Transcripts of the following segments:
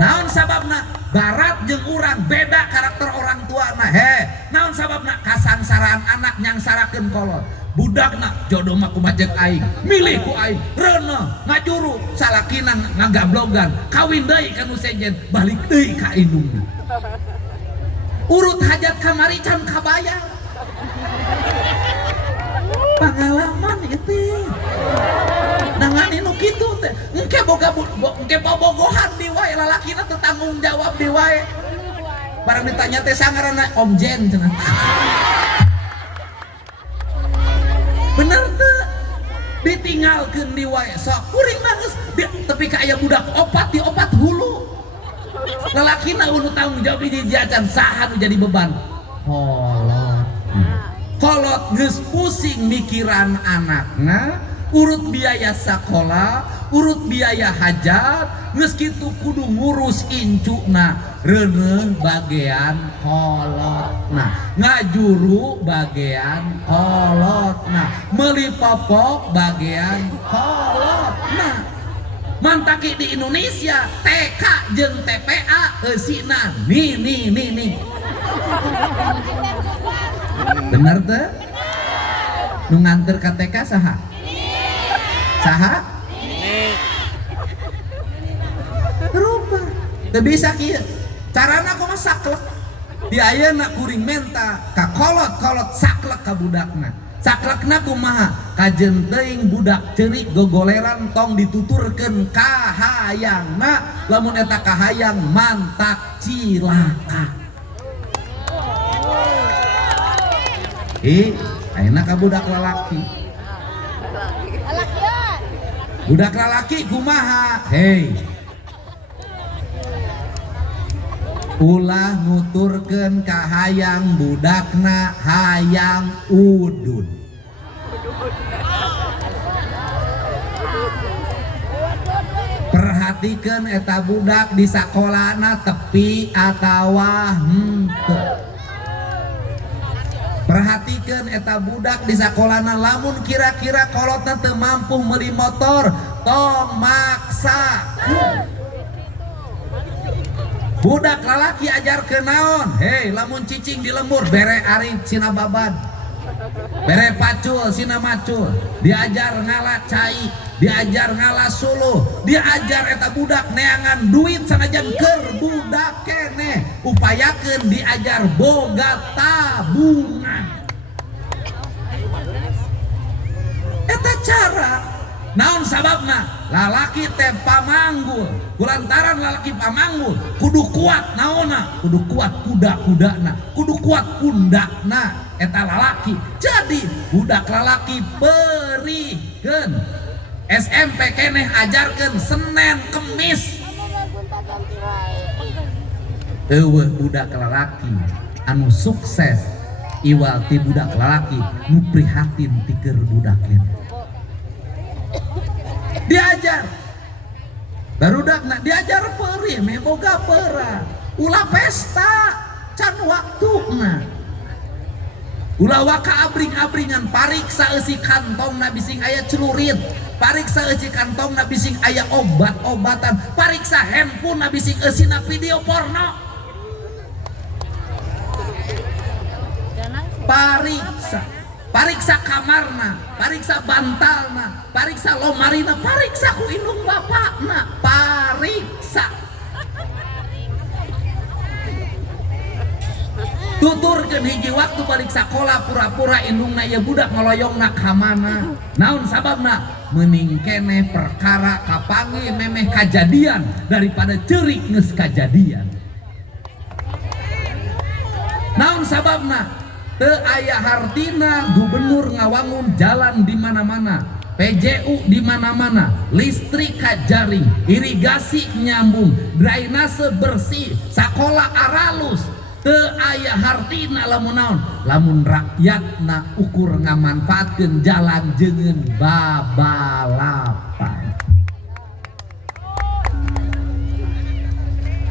Naon sababna barat jeung urang beda karakter orang tua na naon sababna kasangsaraan anak nyangsarakeun kolot budakna jodoh mah kumajeg aing milih ku aing reuneuh ngajuru salakina ngagablogan kawin deui ka nu sejen balik deui ka indungna urut hajat kamari can kabayang pengalaman itu nangani nu kitu teh engke bogohan di wae lalakina teu tanggung jawab di wae barang ditanya teh sangaranna Om Jen cenah bener teu ditinggalkeun di wae sok kuring mah geus tepi ka aya budak opat di opat hulu lalakina nu tanggung jawab di jajan saha nu jadi beban kolot geus pusing mikiran anakna urut biaya sekolah, urut biaya hajat, geus kitu kudu ngurus incuna, reuneuh bagean kolotna, ngajuru bagean kolotna, meuli popok bagean kolotna. Mantaki di Indonesia TK jeung TPA eusina nih. Bener teh? Nu nganter ka TK saha? Saha? Berubah. Teu bisa kieu. Carana kumaha saklek. Di ayeuna kuring menta ka kolot-kolot saklek ka budakna. Saklekna kumaha? Kajeun teuing budak ceurik gogoleran tong dituturkeun ka hayangna, lamun eta kahayang mantak cilaka. Ayeuna ka budak lalaki. Budak lalaki kumaha? Ulah nuturkeun ka hayang budakna hayang udud. Perhatikeun eta budak di sakolana tepi atawa henteu. Perhatikeun eta budak di sakolana lamun kira-kira kolotna teu mampu meuli motor tong maksa budak lalaki ajarkeun naon lamun cicing di lembur bere ari sina babad bere pacul sina macul diajar ngala cai diajar ngala suluh diajar eta budak neangan duit sanajan keur budak keneh upayakeun diajar boga tabungan eta cara naon sababna lalaki teh pamanggul kulantaran lalaki pamanggul kudu kuat naonna kudu kuat kuda-kudana kudu kuat pundakna eta lalaki jadi budak lalaki perihkeun SMP keneh ajarkeun Senin Kemis eueuh budak lalaki anu sukses iwal ti budak lalaki nu prihatin ti keur budak keneh diajar barudakna diajar perih meh boga peurah ulah pesta can waktuna ulah waka abring-abringan pariksa eusi kantongna bising aya celurit pariksa eusi kantongna bising aya obat-obatan pariksa handphone bising eusina video porno pariksa kamarna, pariksa bantalna, pariksa lomarina, pariksa ku indung bapakna, pariksa. Tuturkeun hiji waktu balik sakola pura-pura indungna ieu budak ngoloyongna ka mana. Naon sababna? Meuning keneh perkara kapangi memeh kajadian daripada ceurik geus kajadian. Naon sababna? Teu aya hartina gubernur ngawangun jalan di mana-mana, PJU di mana-mana, listrik kajaring, irigasi nyambung, drainase bersih, sakola aralus. Teu aya hartina lamun naon, lamun rakyatna ukur ngamanfaatkeun jalan jeung babalapan.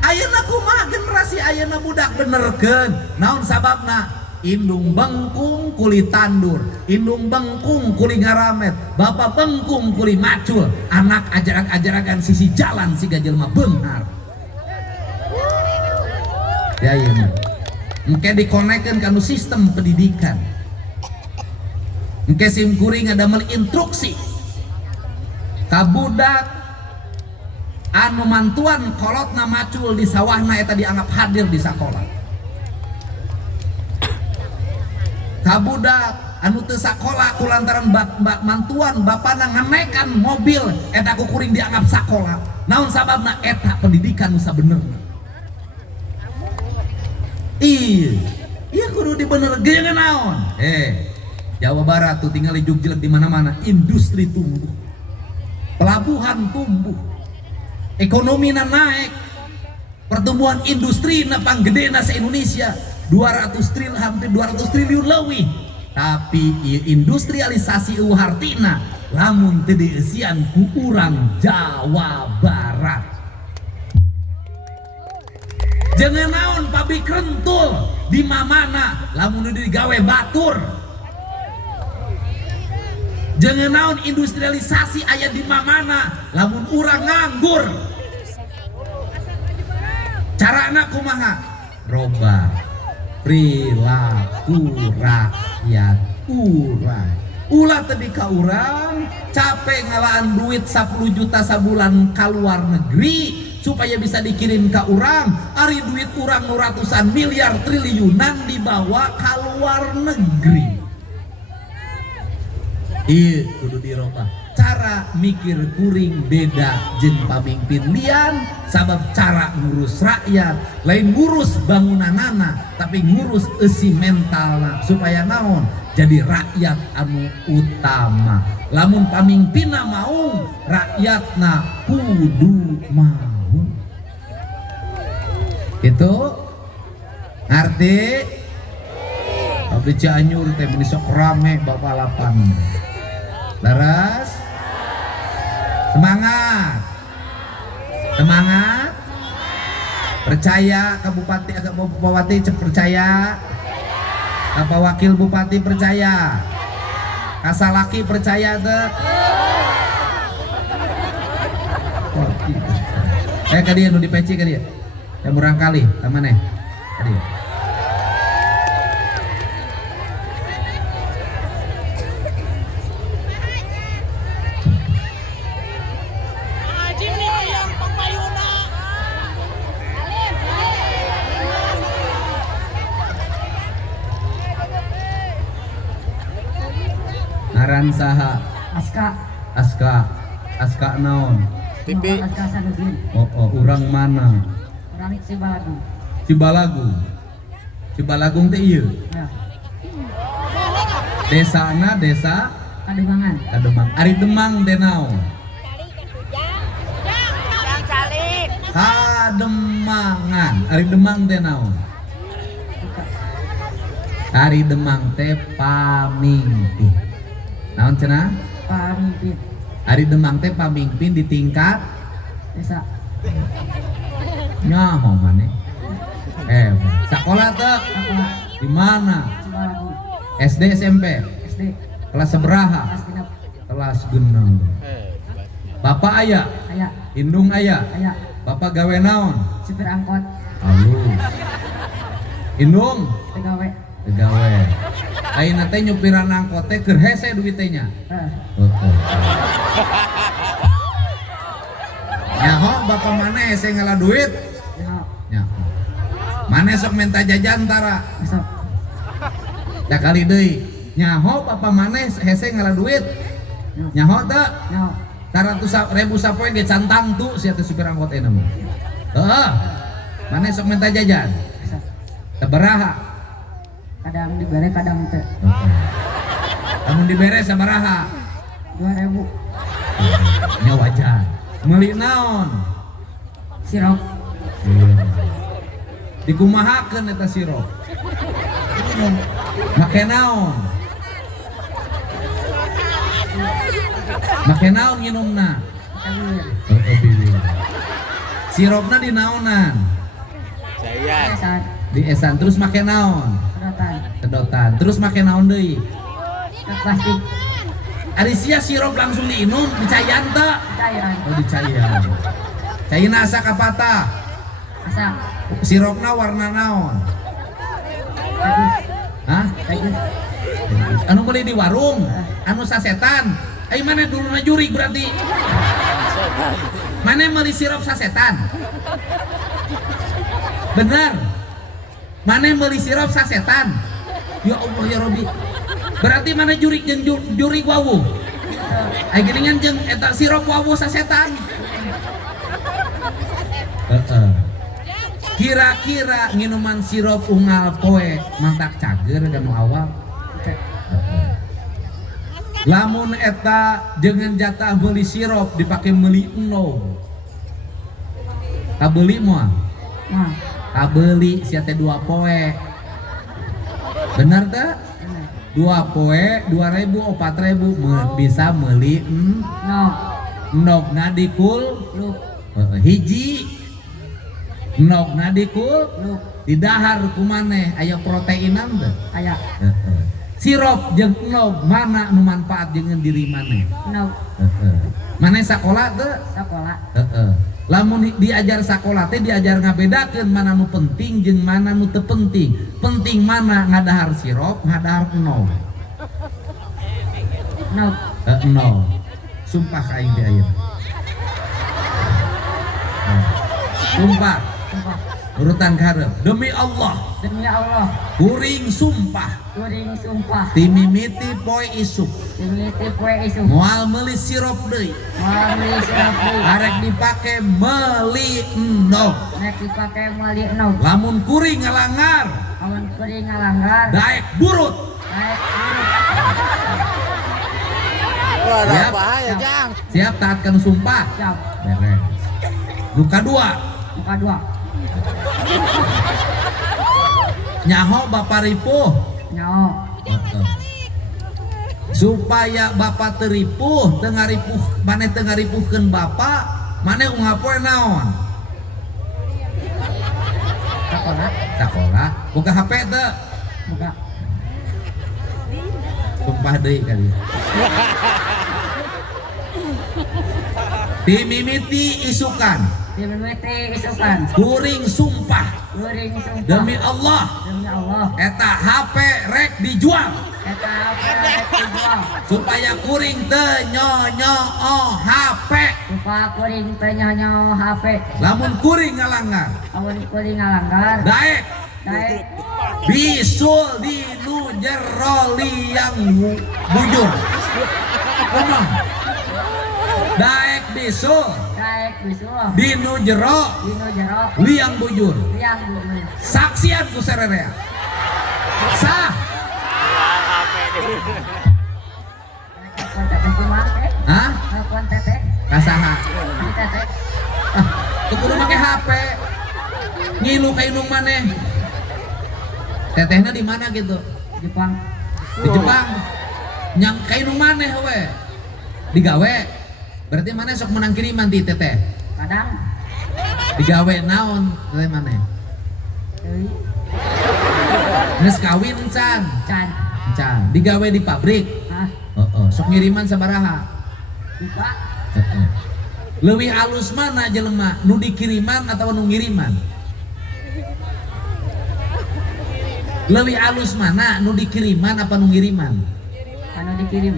Ayeuna kumaha generasi ayeuna budak benerkeun, naon sababna? Indung bengkung kuli tandur, indung bengkung kuli ngaramet, bapak bengkung kuli macul, anak ajaran-ajarakan sisi jalan si gajelma beunghar. ya iya mah engke dikonekkeun kanu sistem pendidikan engke sim kuring ngadamel instruksi ka budak anu mantuan kolotna macul di sawahna eta dianggap hadir di sakola ka budak anu teu sakola kulantaran mantuan bapana nganekan mobil eta ku kuring dianggap sakola naon sababna eta pendidikan nu sabenerna iya kudu dibenerkeun naon Jawa Barat tuh tinggal jelek di mana-mana industri tumbuh pelabuhan tumbuh ekonomi naik pertumbuhan industri na panggedena se Indonesia 200 triliun hampir 200 triliun leuwih tapi industrialisasi hartina lamun teu dieusian ku urang Jawa Barat jangan naon pabrik rentul di mamana lamun digawe batur jangan naon industrialisasi aya di mamana lamun urang nganggur carana kumaha robah perilaku rakyat urang ulah tadi ka urang capek ngalaan duit 10 juta sabulan ka luar negeri supaya bisa dikirim ke urang ari duit urang ratusan miliar triliunan dibawa ke luar negeri iya kudu dirobah cara mikir kuring beda jeung pamimpin lian sabab cara ngurus rakyat lain ngurus bangunanana tapi ngurus isi mentalna supaya naon jadi rakyat anu utama lamun pamimpinna mau rakyatna kudu mau itu ngerti abdi Cianjur teh meni sok rame balapan laras semangat semangat percaya ke bupati ke bupati percaya ke wakil bupati percaya kasalaki percaya teh ka dia nu dipeci ka dia yang murang kali mana tadi ngaran saha aska naon TV urang mana Orang Cibalagung teh ieu ya. desana desa Kademangan Ari Demang teh naon Kademangan Ari Demang teh naon Ari Demang teh pamimpin naon cenah pamimpin Ari Demang teh pamimpin di tingkat desa nyaho maneh sekolah teh di mana Cibalagu SD SMP SD kelas sabaraha kelas genep kelas genep bapak aya indung aya bapak gawe naon supir angkot halus indung tegawe ayeuna teh nyupiran angkot teh keur hese duit teh nya nyaho bapak mana hese ngalah duit nyaho mana sok minta jajan tara besok dak kali deui nyaho bapak mana hese ngalah duit nyaho teh nyaho 100.000 sapoe ge cantang tuh sia teh supir angkot eta mah heeh mana sok minta jajan besok sabaraha kadang dibere kadang teh namun dibere sabaraha 2.000 nya wajar meuli naon sirop dikumahakeun eta sirop make naon nginumna siropna di naonan Esan di esan terus make naon sedotan terus make naon deui plastik ari sia sirop langsung diinum dicairan teh cairan oh dicairan cairna asa kapatah Asa. Sirupna warna naon? Bagus. Hah? Bagus. Anu beli di warung, anu sasetan. Ai mana dulu na juri berarti. Mana beli sirup sasetan? Benar. Mana beli sirup sasetan? Ya Allah ya Robi. Berarti mana juri jeung juri wawu? Ai geuningan jeung eta sirup wawu sasetan. Kira-kira minuman sirup unggal poe mantak cager anu awal. Lamun eta dengan jatah beli sirup dipake meuli enom. Kabeli moal. Nah, Kabeli sia teh 2 poe. Bener teh? bener. 2 poe 2.000 4.000 bisa meuli No, endogna dikul lu, hiji. Endogna dikul lu, di dahar kumaneh aya proteinan teh. aya. Sirup jeung endog mana nu manfaat jeung diri maneh? No, Maneh sakola teu? sekolah. Lamun diajar sakola teh diajar ngabedakeun mana nu penting jeung mana nu teu penting. Penting mana ngadahar sirup, ngadahar endog. No, Endog. Sumpah ka aing teh ayeuna. Sumpah, sumpah. urutan karep. Demi Allah, Demi Allah, kuring sumpah kuring sumpah. timimiti poe isuk Demi tipe isu. moal meuli sirup deui. Mali sirapi. Arek dipake meuli endog. Nek dipake mali no. Lamun kuring ngalanggar, Amun kuring ngalanggar. daek burut. Naik buruk. Wah, Siap. bahaya, Jang. Siap taatkan sumpah. Siap. Beres. Luka 2. Muka 2. Nyaho Bapak ripuh. Nyao. Supaya Bapak teripuh, teu ngaripuh, maneh teu ngaripuhkeun Bapak, maneh ungapoe naon? Sekolah. Sakola, buka HP teu. Muka. Sumpah deui kali. Timimiti isukan, Dimimiti isukan. kuring sumpah Kuring sumpah. demi Allah, Demi Allah. eta HP rek dijual Eta perek dijual. supaya kuring teu nyonyoo HP. Supaya kuring penyanyo HP. Lamun kuring ngalanggar, Amun kuring ngalanggar. daek Naik. bisul di nu jero liang bujur. Ngomong. Daek bisul Naik bisul. di nu jero Dino jero. liang bujur. Liang bubur. Saksian ku sererea. Sah. Telepon teteh kumaha teh? Hah? Telepon teteh. Kasaha? Di teteh. Ah, teu kudu make HP. Ngilu ka indung maneh. Tetehna di mana gitu? Jepang. Di Jepang. Nyang ka indung maneh we. Digawe. Berarti maneh sok menang kiriman ti teteh. Kadang. Digawe naon teh maneh? Deui. Geus kawin can. Can. Can. Digawe di pabrik. Hah? Sok ngiriman sabaraha? Buka. Leuwih alus mana jelema nu dikiriman atau nu ngiriman? Leuwih alus mana nu dikiriman apa nu ngiriman? Anu dikirim.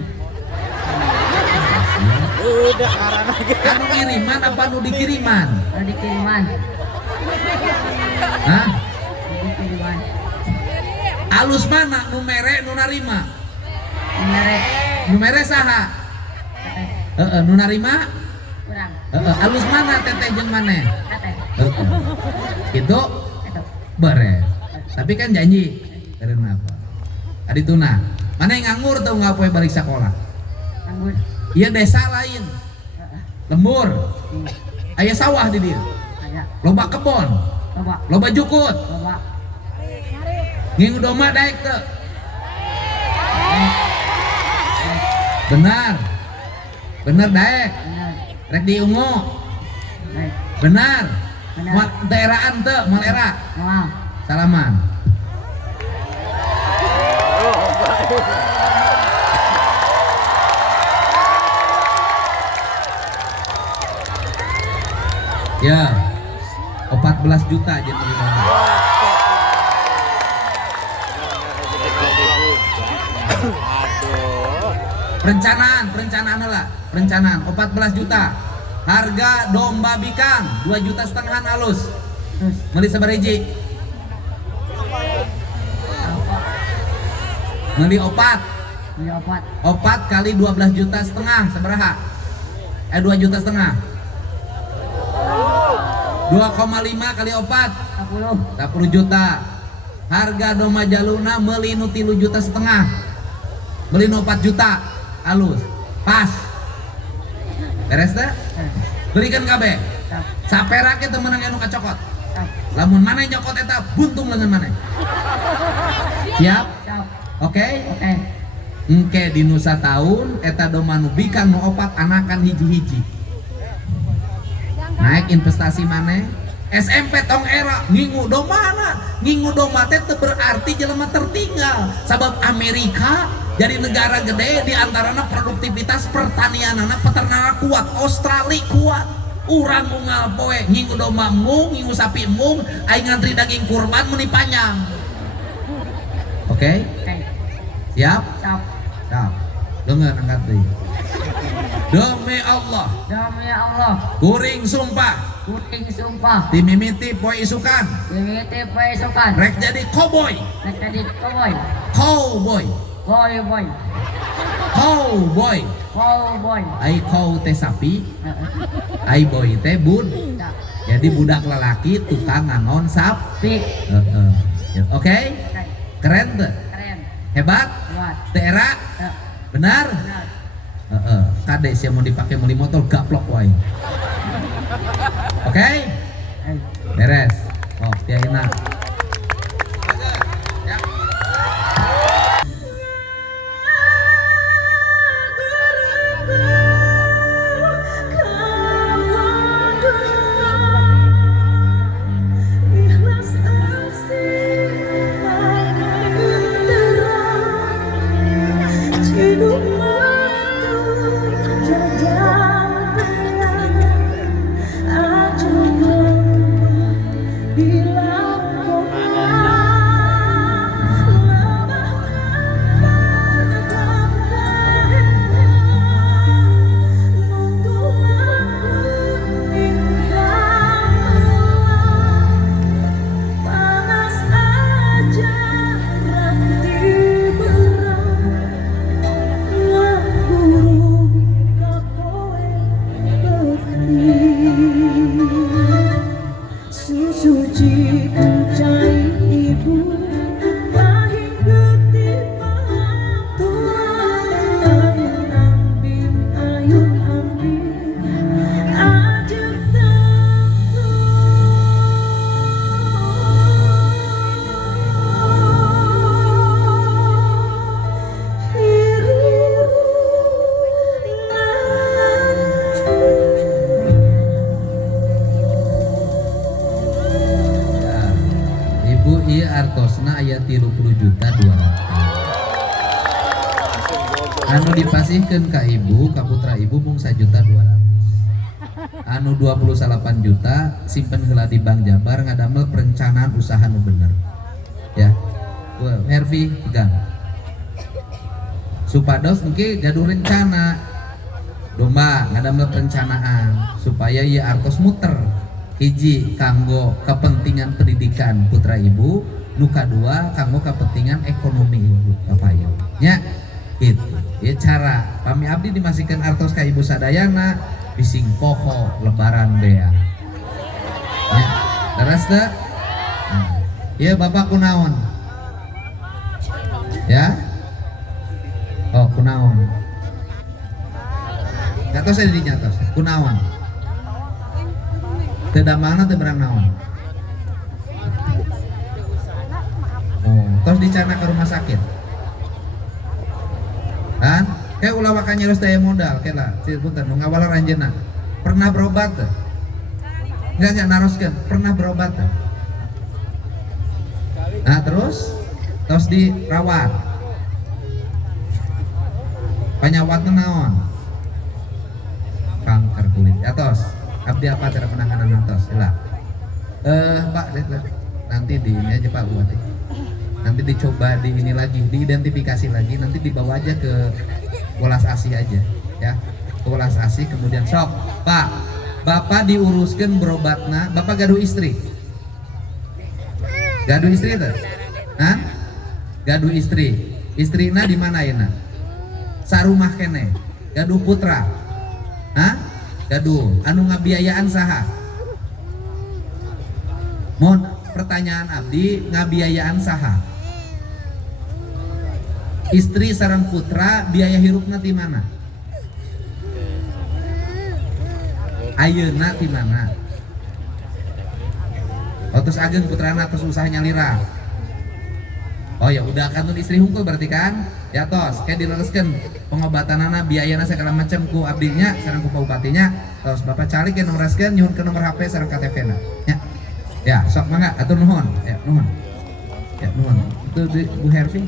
Udah karena Anu ngiriman apa nu dikiriman? Anu dikiriman. Hah? Anu dikiriman. Alus mana nu mere nu narima? Merek. Nu mere saha? Teteh. Nu narima? Kurang. Alus mana teteh jeung maneh? Teteh. Gitu Itu. beres. Tapi kan janji. Karena apa? Adituna, mana yang nganggur tau nggak poe balik sekolah? Anggur. Iya desa lain, lembur, aya sawah di dia, Ada. loba kebon, Coba. loba jukut, Coba. ngingu doma daek teu. Benar, benar daek, Benar. rek diungu, Baik. benar, Benar. mal daeraan teu, mal era, Mau. salaman. Ya, 14 juta aja tuh. Perencanaan lah, perencanaan 14 juta. Harga domba bikang 2,5 juta halus. Terus Meli sabariji. Meli opat. beli obat. Opat kali 12,5 juta sabaraha? 2,5 juta. 2,5 kali opat 10 juta. Harga domba jaluna meli nu 3,5 juta. Meli nu 4 juta halus. Pas. Beres teh? Belikan kabeh. Sapera ke temenang anu kacokot. Lamun mana yang nyokot eta buntung lengan mana. Siap? Siap. Oke? Oke. Engke di nusa tahun eta domba nu bikang nu opat anakan hiji-hiji. Naik investasi mana? SMP tong era ngingu domba teh teu berarti jelema tertinggal. Sabab Amerika jadi negara gede, di antarana produktivitas pertanianana peternakan kuat, Australia kuat. Urang unggal poe ngingu domba mung, ngingu sapi mung, aing ngantri daging kurban meni panjang. Oke? Oke. Siap? Siap. Siap. Dengar angkat deui. Demi Allah, Demi Allah, kuring sumpah, kuring sumpah, timimiti poe isukan, dimiti pesukan, rek jadi cowboy, rek jadi cowboy, cowboy, cowboy, cowboy. cowboy. Ai cow teh sapi, ai boy teh bud. Jadi budak lelaki tukang ngangon sapi. Pik. Oke? Keren tuh? Keren. Hebat? Buat. Daerah? Benar? Benar. Kades yang mau dipakai muli motor gaplok wae. Oke? Beres. Oh, dia enak. Artosna aya 30 juta 200. Anu dipasihkeun ka ibu, ka putra ibu mung 1 juta 200. Anu 28 juta simpen heula di Bank Jabar ngadamel perencanaan usaha nu bener. Ya. Hervi pegang. Supados engke gaduh rencana. Domba ngadamel perencanaan supaya ieu artos muter. Hiji kanggo kepentingan pendidikan putra ibu, nu kadua kanggo kepentingan ekonomi ibu papayo nya gitu ya cara kami abdi dimasihkan artos ka ibu sadayana bising poho lebaran bea ya terus teh ya bapak kunaon ya oh kunaon gatos saya dinyatos kunaon tidak mana teh berang naon. Oh, terus dicana ke rumah sakit. Kan? Kayak ulah wakanya harus daya modal, kayak lah. Punten, nu ngawala ranjena. Pernah berobat teh? Enggak naroskeun, pernah berobat teh. Nah, terus dirawat. Penyawatna naon? Kanker kulit. Atos. Abdi apa cara penanganan atos? Sila. Pak, lihat. Nanti di ini aja Pak buat. Nanti dicoba di ini lagi, diidentifikasi lagi, nanti dibawa aja ke Welas Asih aja, ya. Ke Welas Asih kemudian sok, Pak, Bapak diuruskan berobatna, Bapak gaduh istri. Gaduh istri tuh? Hah? Gaduh istri. Istrina di mana ya? Sarumah kene. Gaduh putra. Hah? Gaduh. Anu ngabiayaan saha? Mohon pertanyaan abdi, ngabiayaan saha? Istri sareng putra biaya hirupna di mana? Ayeuna di mana? Otos ageng putrana atas usaha nyalira. Oh ya udah kan tuh istri hungkul berarti kan? Ya tos, kayak dilereskeun pengobatanana biayana segala macam ku abdinya sareng ku bupatinya. Terus Bapak calik ya nomoraskeun nyuhun ke nomor HP sareng KTP-na. Ya. Ya, sok mangga atur nuhun. Ya, nuhun. Ya, nuhun. Itu Bu Hervin.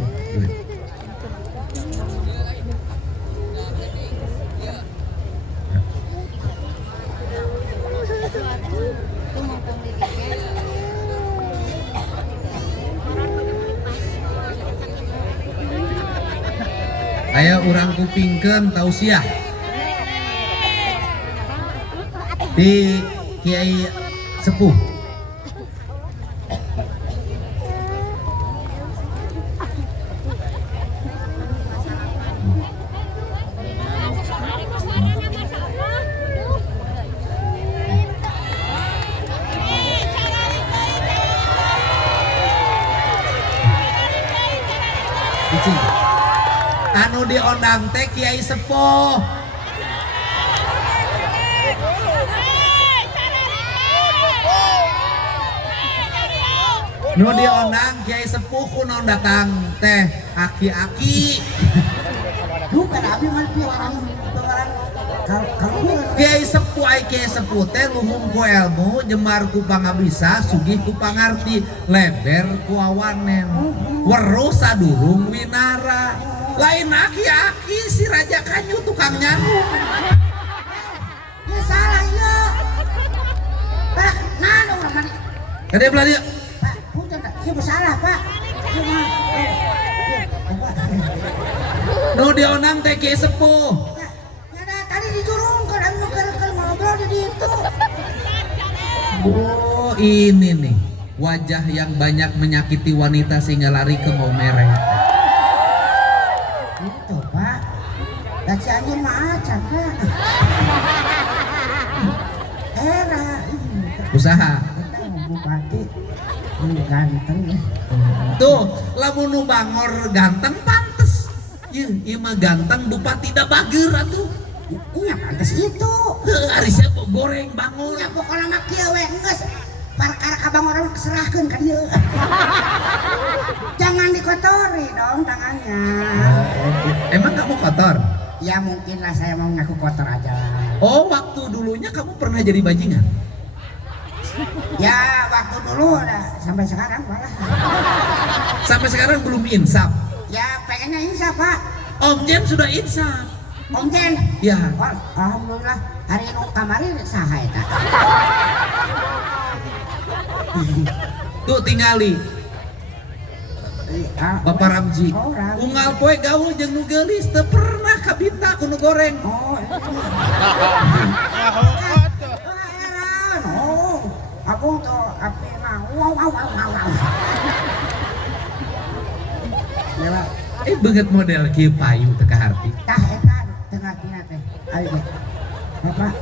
Aya urang kupingkeun tausiah di Kiai Sepuh. Anu diondang teh Kiai Sepuh. Nu diondang Kiai Sepuh kuno datang teh aki-aki. Bukan abi mah orang kalau Kiai Sepuh ai Kiai Sepuh teh luhung ku ilmu, jemar ku pangabisa, sugih ku pangarti, leber ku awanen, weruh sadurung winara. Lain aki-aki si Raja Kanyu tukang nyanyi. ya salah ya. Pak, nah orang mana? Kade belanja. Pak, bukan tak, ya salah Pak. Cuma, Nu dionang teh Kiai Sepuh. ya dah tadi dijurungkan, aku mau ngobrol di itu. Oh ini nih wajah yang banyak menyakiti wanita sehingga lari ke mau mereng. Itu Pak, baca aja mah acan Pak. Era, Usaha. bupati, ganteng. Tuh lamun nu bangor ganteng pantes. Ieu mah ganteng bupati da bager atuh. Iya pantas itu. Ari sia goreng bangor. Ya pokoknya mah kieu we geus perkara ka bang orang serahkeun ka dieu. Jangan dikotori dong tangannya. Emang kamu kotor? Ya mungkin lah saya mau ngaku kotor aja. Oh waktu dulunya kamu pernah jadi bajingan? Ya waktu dulu sampai sekarang malah. Sampai sekarang belum insaf. Ya pengennya insaf Pak. Om Jen sudah insaf. Om Jen. Ya. Oh, alhamdulillah hari ini kamari saha eta. Tuh tingali Bapak Ramji. Oh, Ramji. Unggal poe gaul jeung nu geulis teu pernah kabita ku nu goreng. Oh. Heran. Oh. Aku tuh api mah. Wow. Ya Pak. Beungeut model kieu payu teu kaharti. Tah eta tengah tina teh. Ayo teh. Bapak.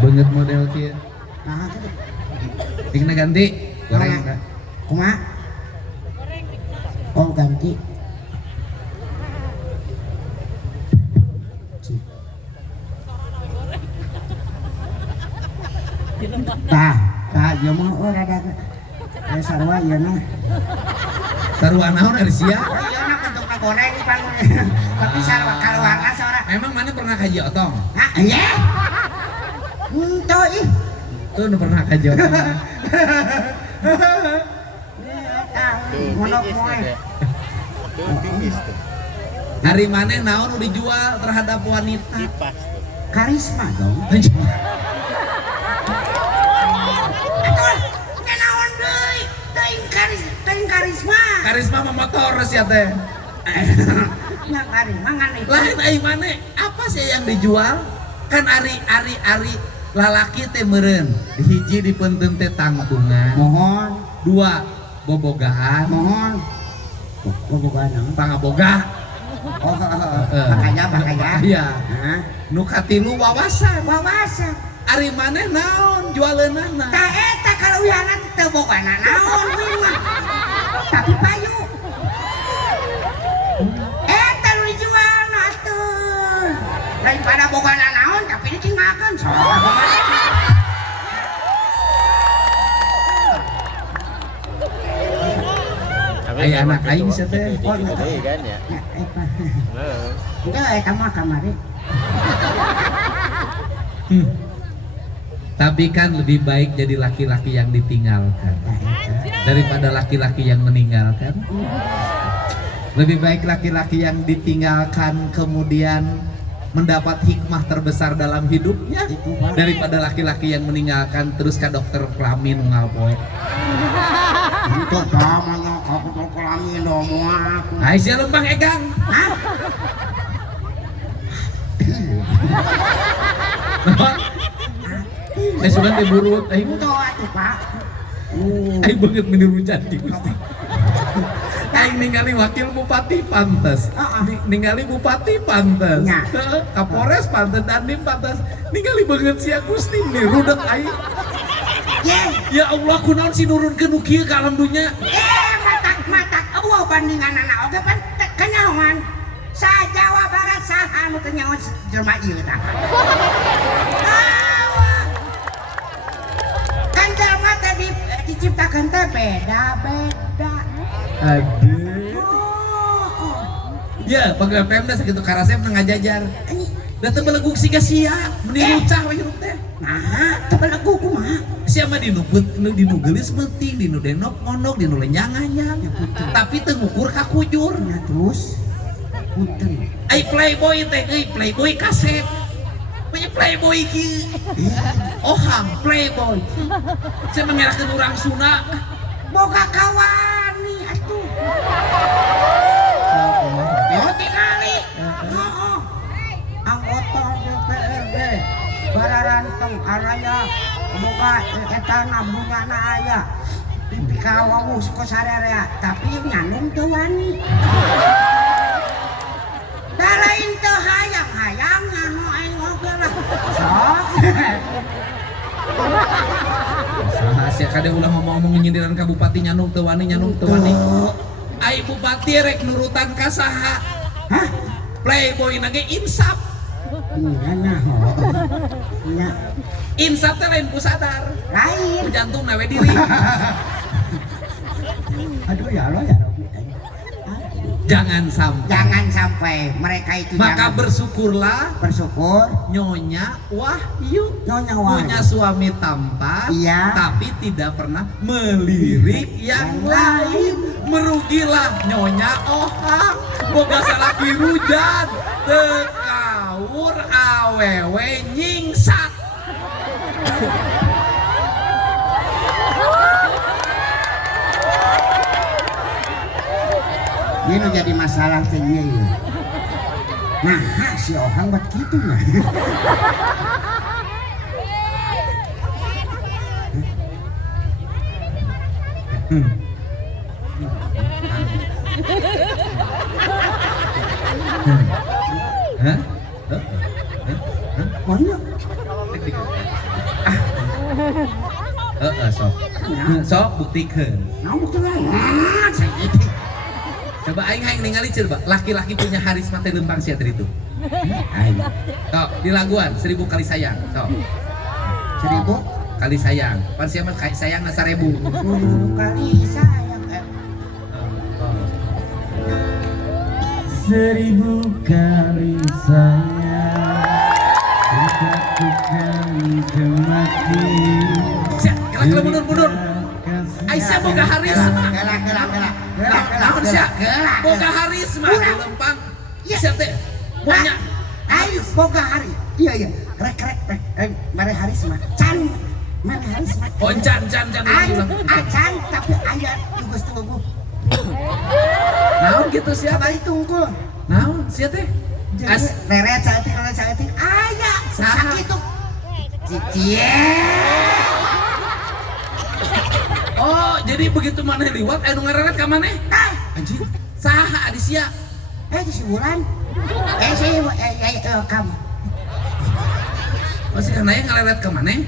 Beungeut model kieu. Nah, teh. Tingna ganti goreng. Kumaha? Oh, ganti. Tah, ieu mah rada sarua ieu mah. Sarua naon ari sia? Ieu mah bentukna goreng Bang. Tapi sarua kaluarna sora. Emang mana pernah kaji otong? Hah, iya? Tuh ih. Tuh nu pernah kaji otong. Monok moe. Hari maneh naon nu dijual terhadap wanita? Karisma dong. sama motor sia teh. Nya kari mangan nih. Lain ai mane apa sih yang dijual? Kan ari lalaki teh meureun. Hiji dipenteun teh tangtungan, Mohon, dua bobogaan, mohon. Bobogan naon? pangaboga. Oh, makanya. Iya. Hah? Nu katilu wawasan. Wawasan. Ari maneh naon jualeunana? Tak eta kaleuwihanna teu bogana naon mah. Tapi payu. Eta nu dijual atuh. Daripada bogana naon tapi ditinggalkan soalnya. Aya anak aing sia teh. Oh, iya. Iya kan ya. Ya, eta. Heeh. Enggak eta mah kamari. Tapi kan lebih baik jadi laki-laki yang ditinggalkan Nah, eta. daripada laki-laki yang meninggalkan. Lebih baik laki-laki yang ditinggalkan kemudian mendapat hikmah terbesar dalam hidupnya Itu Pak. daripada laki-laki yang meninggalkan terus ke dokter kelamin ngapoe. Itu namanya aku kelamin dong aku. Hai sia lempang egang. Hah? Sudah teh burut aing. Itu atuh Pak. Aing banget meniru janji Gusti. Aing ningali wakil bupati pantes. Ningali bupati pantes. Nya. Kapolres pantes, Dandim pantes. Ningali banget sia Gusti niru dek aing. Ya Allah kunaon si nurunkeun nu kieu ka alam dunya. Matak eueuh bandingan anak oge pan kenyawan. Sa Jawa Barat saha nu teu nyaon jelema ieu tah. Kan jelema teh diciptakeun teh beda-beda. Aduh. Oh. Ya, pegawai Pemda sakitu karasep nu ngajajar. Da teu beleguk siga sia, meniru cah we hirup teh. Nah, teu beleguk kumaha? Sia mah dinu geulis penting, dinu denok mondok, dinu lenyang-anyang. Tapi teu ngukur ka kujur. Ya terus punten. Ai playboy teh euy, playboy kaset. Punya playboy ki. Ohang playboy. Saya mengerakeun urang Sunda. Boga kawan nih atuh. Yo tingali. Heeh. Anggota DPRD Bararanteng araya boga eta nabungana aya. Di kawawu suka sararea tapi nyanung teu wani. Da lain teu hayang-hayang anu aing oge lah. Sok. Saha sia kade ulah ngomong-ngomong nyindiran ka bupati nyanung teu wani. Ai bupati rek nurutan ka saha? Hah? Playboy na ge insaf. Iya nah. Nya Insaf teh lain ku sadar. lain. Ku jantung nawe diri. Aduh ya Allah ya Rabbi. Jangan sampai. Jangan sampai mereka itu Maka jangan bersyukurlah bersyukur Nyonya Wahyu Nyonya Wahyu punya suami tampan, Iya. tapi tidak pernah melirik yang lain. Merugilah Nyonya Ohang, boga salaki rujan, tekaur awewe nyingsat. ini nu jadi masalah teh ieu ya. Nah si Ohang buat gitu nah. Hah? Banyak Sok. Sok buktikeun. nah betul nah sakitu. Coba aing ningali coba laki-laki punya harisma teh lempang sia teh itu. Aing Sok di laguan 1000 kali sayang. Sok. 1000 Kali sayang. Pan sia mah sayangna 1000. 1000 kali sayang 1000 kali sayang, 1000 kali kematian. Sia, kira mundur. Aisyah boga harisma. Naon sia? Boga harisma di lempang. Sia teh monya Ayo boga hari. Iya rek mare harisma. Can mare harisma. oncan can Acan tapi aya tugas tubuh. gitu sia Coba ditungkul. naon sia teh Jadi leret saeutik aya Saha? sakitu. Cicie. oh jadi begitu maneh liwat anu ngareret ka maneh Tah, anjing saha adi sia si Wulan. Kamu. masih kanaya ngareret ka maneh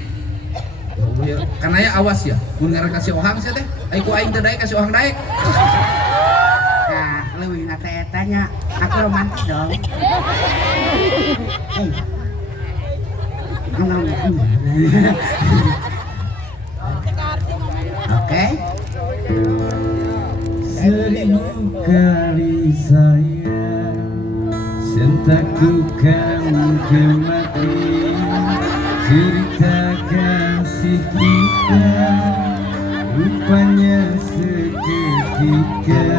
oh iya kanaya awas ya mun ngareret ka si Ohang sia teh ai ku aing teh daek ka si Ohang daek Nah, leuwih na teh tanya, aku romantis dong. Hey. Oke. Seribu kali saya sentakukan kemati cerita kasih kita rupanya seketika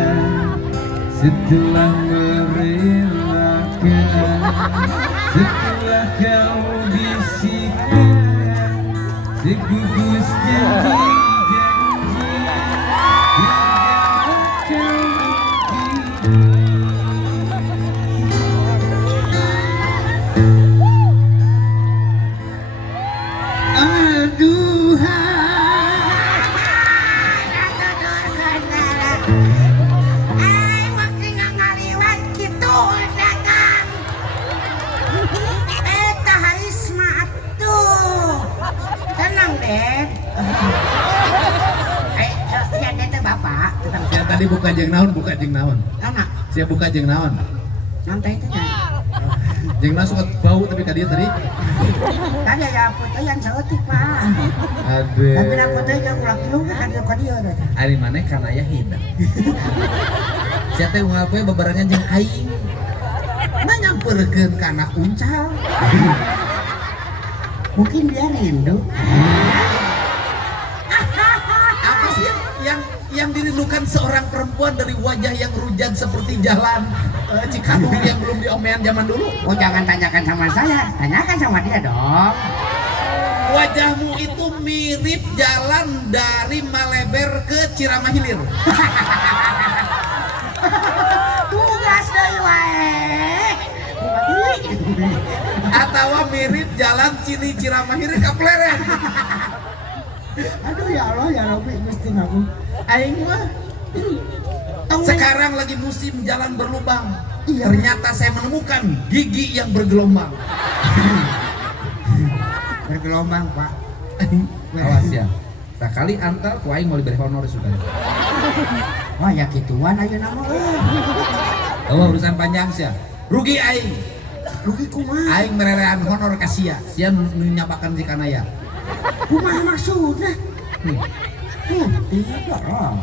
setelah merelakan setelah kau bisikan segugus janji-janji Waktu ngaliwat gitu datang. Eta harisma atuh. Tenang deh. Ya teh bapak, tenang. sia tadi buka jeung naon Anak, sia buka jeung naon nanti itu ya. jeung naon suka bau tapi ka dieu tadi Tadi ya putih yang seetik pak. aduh Tapi nak putih yang ulah kilu kan ke dia deh. ari maneh kanaya hidang sia teh unggal poe bebarengan jeung aing nyamperkeun ka anak uncal Mungkin dia rindu. apa sih yang dirindukan seorang perempuan dari wajah yang rujak seperti jalan Cikadung yang belum diomean zaman dulu Oh jangan tanyakan sama saya, tanyakan sama dia dong. wajahmu itu mirip jalan dari Maleber ke Cirama Hilir Tugas dari wae. atau mirip jalan Cili Cirama Hilir ke Pleren Aduh ya Allah ya Rabbi Gusti aku. aing mah Tong sekarang lagi musim jalan berlubang Iya. ternyata saya menemukan gigi yang bergelombang bergelombang Pak. awas ya sekali antar ku aing mau diberi honor sudah Wah ya gituan aja nama. oh urusan panjang sih rugi aing Rugi kumaha? aing mererean honor ka sia nyabakan si kanaya Kumaha maksudnya? Tidak lah.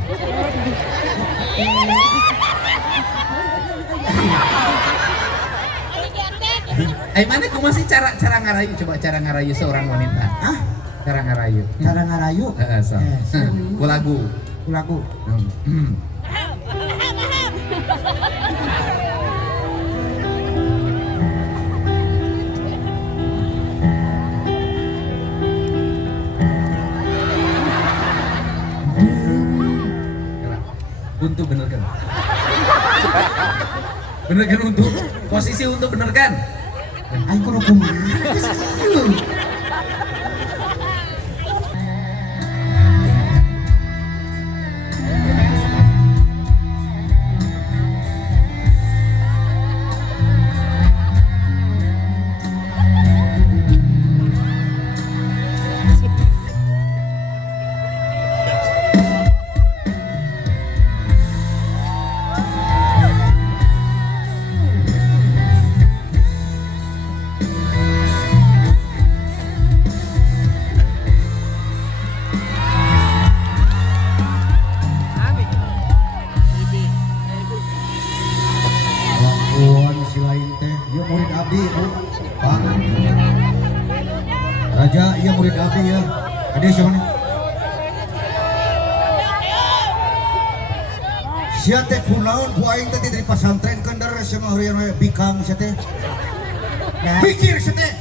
aing mana ku masih cara ngarayu coba cara ngarayu seorang wanita Hah? cara ngarayu Cara ngarayu? heeh so ku lagu Lagu. untuk benerkan benerkan untuk posisi untuk benerkan Aing kudu kumaha? Puan si lain teh, ieu murid abdi Bu. Pak. Raja, ieu murid abdi ya. Ade siapa nih? Sia teh kunaon ku aing teh dari pasantren kendar sama heureun we bikang sia teh. Ya, Pikir sia teh.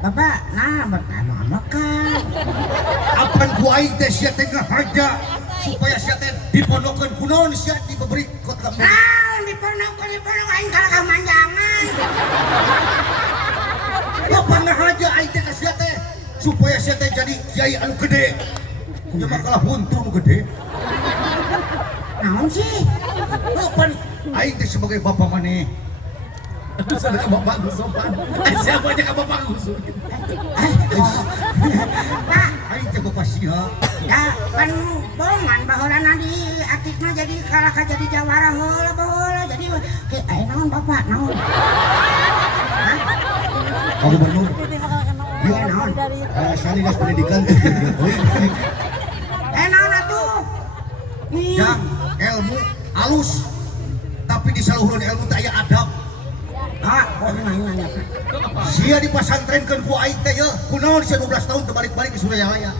Bapak, nah bertanya kan. Apan ku aing teh sia teh ngahaja supaya sia teh dipondokeun kunaon sia diberi kot ka Naon dipondok aing kalau kamanjangan. Bapak ngahaja aing teh ka sia teh supaya sia teh jadi kiai anu gede. Ya makalah buntu nu gede. Naon sih? Bapak aing teh sebagai bapak maneh. Sudah ke bapak Gus sopan. Siapa aja ke bapak Gus? Nah, Aing teh bapak sia. ya kan bongan baheula di aktifna jadi kalah ka jadi jawara heula baheula jadi naon bapak naon? Pak Gubernur. Iya naon? Sanigas pendidikan. Naon atuh? Yang ilmu alus tapi di saluhuran ilmu teh aya adab. Kok nanya. Sia dipasantrenkeun ku aing teh ye. Kunaon sia 12 tahun teu balik-balik di Suralaya.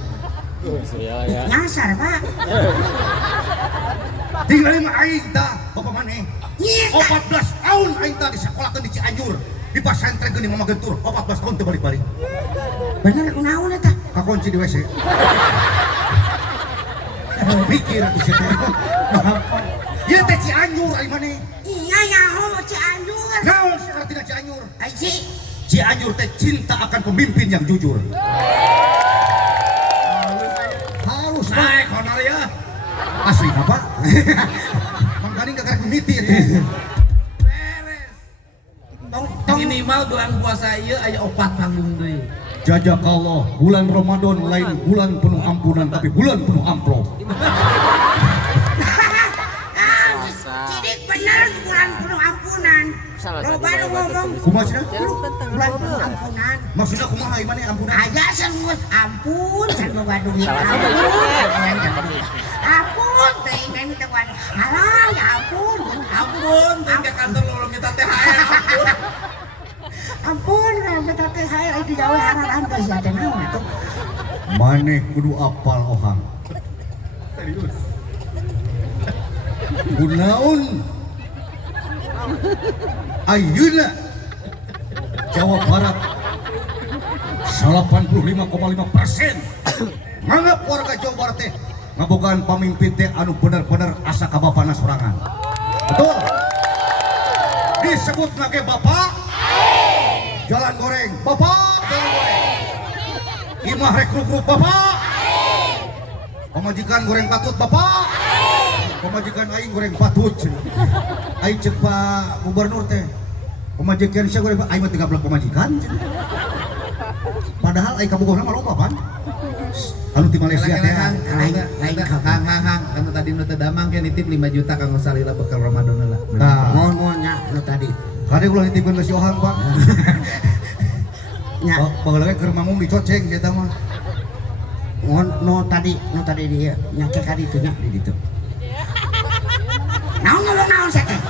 Nyasar, Pak. Tinggal mah aing tah bapak maneh. Iya, 14 tahun aing tah disekolahkeun di Cianjur. Dipasantrenkeun di Mama Gentur. 14 tahun teu balik-balik. bener kunaon eta? Kakunci di WC. Mikir atuh sia teh. Ieu teh Cianjur ai maneh. Iya nyaho Cianjur. Naon sih artina Cianjur? Aji. Cianjur teh cinta akan pemimpin yang jujur. Halus Pak. Naik honor ya. Asli apa? Mangkani gak karek mimiti itu. Beres. Minimal bulan puasa ieu aya 4 panggung deui. Jazakallah, bulan Ramadan lain bulan penuh ampunan tapi bulan penuh amplop. Cidik bener bulan penuh ampunan. Lo baru ngomong Kumaha cenah? bulan penuh ampunan. Maksudna kumaha ieu maneh ampunan? Aja semut ampun san boga duit. Ampun teh ini teh kuat. Alah ya ampun. Ampun, teh ke kantor lo minta THR. Ampun. Ampun minta THR di gawe hararan teh sia teh naon atuh. Maneh kudu apal ohang. Kunaon? Ayeuna Jawa Barat 85,5% nganggap warga Jawa Barat teh ngabogaan pamimpin teh anu bener-bener asa kabapana sorangan. Betul. Disebut lagi bapak jalan goreng, bapak jalan goreng. Imah rekrut bapak. Pemajikan goreng patut bapak. Pemajikan aing goreng patut. Aing cek Pak Gubernur teh. Pemajikan saya goreng aing mah 13 pemajikan. Padahal aing kabogohna mah loba pan. Anu ti Malaysia teh. Aing anu tadi nu teu damang ke nitip 5 juta kanggo salila bekal Ramadan heula. Nah, Mohon nya nu tadi. kade ulah ditipkeun ka si Ohang, Pak. Nya Baheula ge keur manggung dicoceng eta mah. no tadi dia nyake ka ditu nya di ditu. Naon ngomong naon sia teh?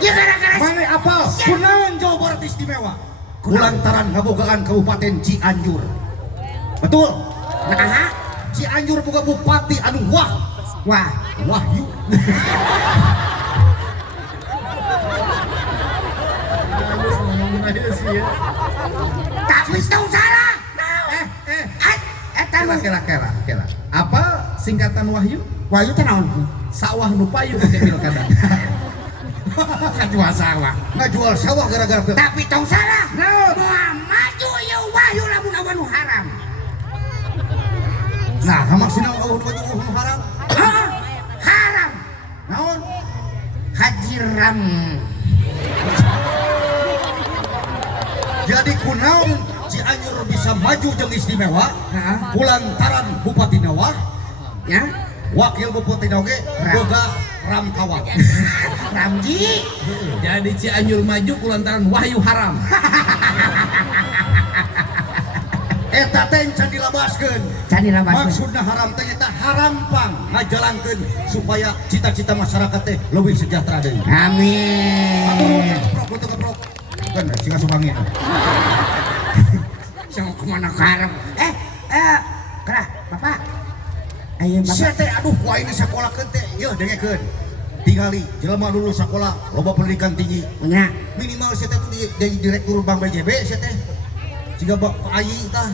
Ya gara-gara Mane apal? Kunaon Jawa Barat istimewa? Kulantaran ngabogaan Kabupaten Cianjur. Betul. naha Cianjur boga bupati anu wah, Wahyu. tak wis tau salah. Eta nu Kela. Apa singkatan Wahyu? Wahyu teh naon? Sawah nu payu ke pilkada. Ngajual sawah. Ngajual sawah gara-gara pilkada. Tapi tong salah. Moal maju ieu Wahyu lamun awan nu haram. Nah, maksudna nu haram. Hah? Haram. Naon? Haji ram. Jadi kunaon Cianjur bisa maju jeung istimewa? Heeh. Kulantaran Bupati Nawah, Ya. Wakil Bupati Nawah boga ram kawat. Ramji. Jadi Cianjur maju kulantaran Wahyu haram. Eta teh can dilabaskeun. Can dilabaskeun. Maksudna haram teh eta harampang ngajalankeun supaya cita-cita masyarakat teh leuwih sejahtera deui. Amin. Keprok. Kan singa subangin. Sama kemana karep? Kerah, Bapak. Ayo Sia Bapak. teh aduh wah ini sakolahkeun teh yeuh dengekeun. Tingali jelema lulus sakola loba pendidikan tinggi. Nya. Minimal sia teh di direktur Bank BJB sia teh. Siga Pak Ayi tah.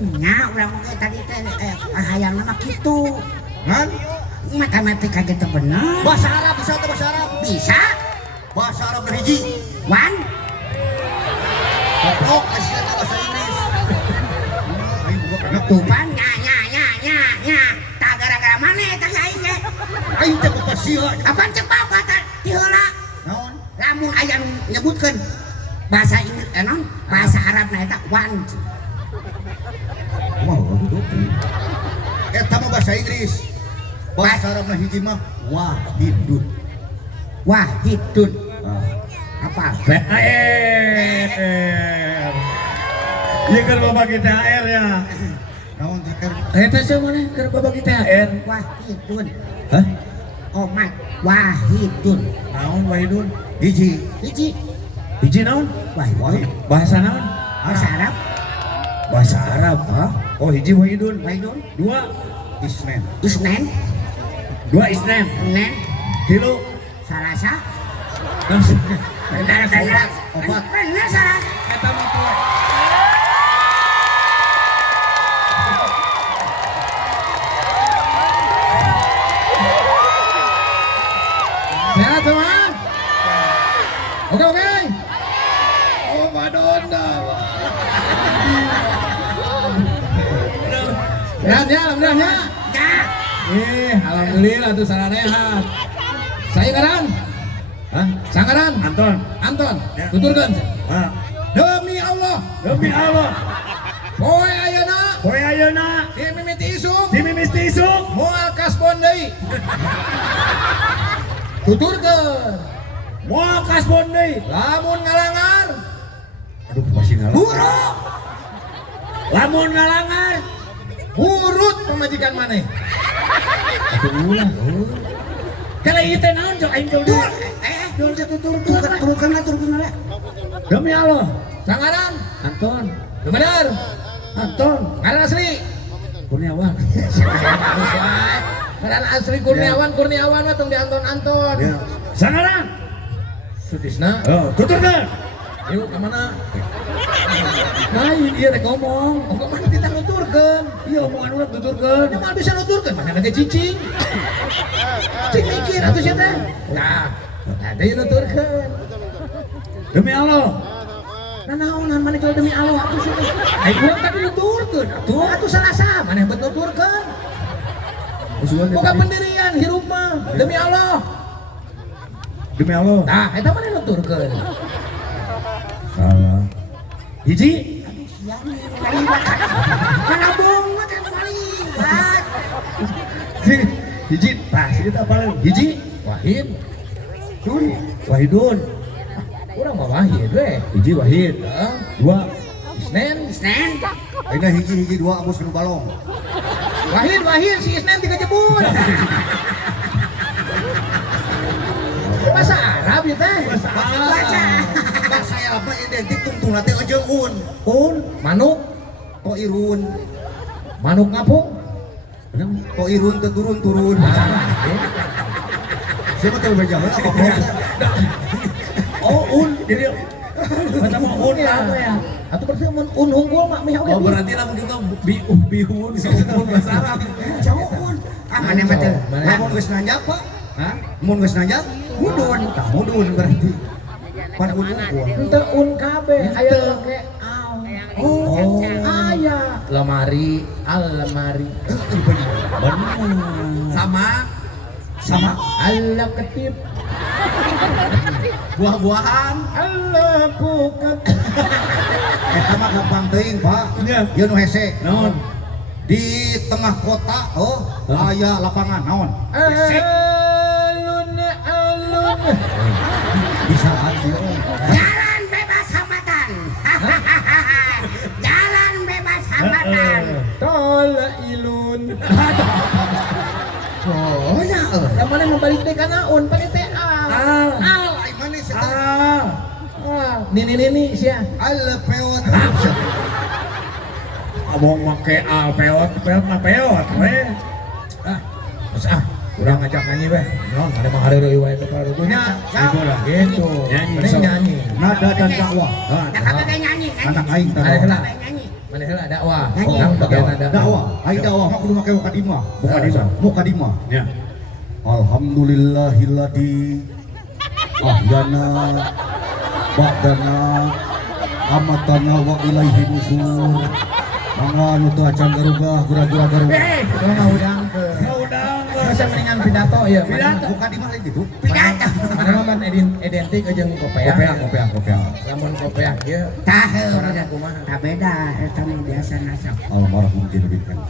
nya urang oge tadi teh hayang mah kitu. Ngan? Matematika gitu bener. Bahasa Arab bisa atau bahasa Arab? Bisa. Bahasa Arab dari hiji. Wan. Goblok, Asia bahasa Inggris. Aing boga kana Tupan nya. Tak gara-gara mana eta aing ge. aing teh boga sia. Apaan cepat kata ti heula. Naon? Lamun aya nu nyebutkeun bahasa Inggris non bahasa Arabna eta wan. Wah, goblok. Eta mah bahasa Inggris. Bahasa Arabna hiji mah wahidun. Wahidun. Apa? THR. Ieu keur babagi THR ya. Naon THR? Eta sih mana keur babagi THR? Wahidun. Hah? Omat Wahidun. Naon Wahidun? Hiji. Hiji Hiji naon? Wahid. Bahasa naon? bahasa Arab. Bahasa Arab. Hah? Oh hiji Wahidun. Wahidun. Dua. Isnen. Isnen. Dua Isnen. Nen. Tilu. Salasa. Opat. Bener salasa. Eta mah tua. Sehat semua? Oke. Oh Madonna. Sehat ya, alhamdulillah ya. Ya. Alhamdulillah tuh sana rehat. Saya ngaran. Hah? Sangaran. Anton. Ya. Tuturkan. Hah? Demi Allah. Demi Allah. Poe ayeuna Poe ayeuna di mimiti isuk di mimiti isuk moal kasbon deui. Tuturkeun. moal kasbon deui. Lamun ngalangar Aduh masih ngalah. buru Lamun ngalangar urut pemajikan maneh. atuh ulah. Kalau ieu teh naon jok aing jol Tur. Tur turun. Demi Allah. Sangaran. Anton. Bener. Anton. Ngaran asli. Kurniawan. Ngaran asli Kurniawan mah tong di Anton. Ya. Sangaran. Sutisna. Oh, tuturkeun. Yuk ke mana? Lain ieu rek ngomong. Kok mana kita nuturkeun? Iya omongan urang tuturkeun. Dia mah bisa nuturkeun, mana ada cicing. Cing mikir atuh sia teh. Nah, ada yang nuturkeun. Demi Allah. Nah naonan mana jual demi Allah atuh sia teh. Ai urang tadi nuturkeun. Atuh salasa, mana bet nuturkeun. Boga pendirian hirup mah demi Allah. Demi Allah. Tah eta mana nuturkeun. Salah. Hiji. Kana bunga kan paling. Hiji. Tah, kita paling. Hiji. Wahid. Wahidun. Urang mah Wahid we. Hiji Wahid. Heeh. Dua. Isnen. Isnen. Aina hiji dua abus kanu balong. Wahid si Isnen 3 jebun. Bahasa Arab ya teh. Baca. Bahasa Arab mah identik tungtungna teh jeung un. Manuk, Ko irun. manuk ngapung. Ko irun teh turun. Siapa teh bejalan apa kok? Oh, Jadi macam un Ya. apa ya? Atau berarti mun un hunggul mak mih oge. Oh, berarti lamun kita bihun saupun bahasa Arab. Jauhun. Mana mah teh. Lamun geus nanjak, Pak. Hah? Mun geus nanjak, mudun. Tah mudun berarti. Pan un unggul. Henteu un kabeh aya oge au. Oh, aya lemari, allemari. Sama Allah ketip. Buah-buahan. Allah bukan. Eta mah gampang teuing, Pak. Iya. Ieu nu hese. Naon? Di tengah kota, aya lapangan naon? Hese. Alun. Bisa sih. Jalan bebas hambatan. Jalan bebas hambatan. Tol ilun. Oh ya, Lamane membalik teh kana un pake teh al. al ai mana sih teh? Nini sia. Al peot. Abang make peot mah peot we. Mas urang ngajak nyanyi weh. Non ada mah hareureui wae teh kalau Nya, Gitu lah. Gitu. Nyanyi. Mending nyanyi. Nada dan dakwah. Dah kagak nyanyi. Anak aing teh. Aya heula. Nyanyi. Mana heula dakwah. Nyanyi. Yang bagian ada Dakwah, ai dakwah mah kudu make mukadimah. Mukadimah. Ya. Alhamdulillahilladzi ahyana ba'dana amatana wa ilaihi nusur. Mangga nu teu acan garugah gura-gura garuga. udang ke. Bisa mendingan pidato ya. Mukadimah lain gitu. Pidato. Mana mah kan identik jeung kopeah. Kopeah. Lamun kopeah ieu Tah, sorana kumaha? tak beda, eta mah biasa nasab. Almarhum jenebikeun.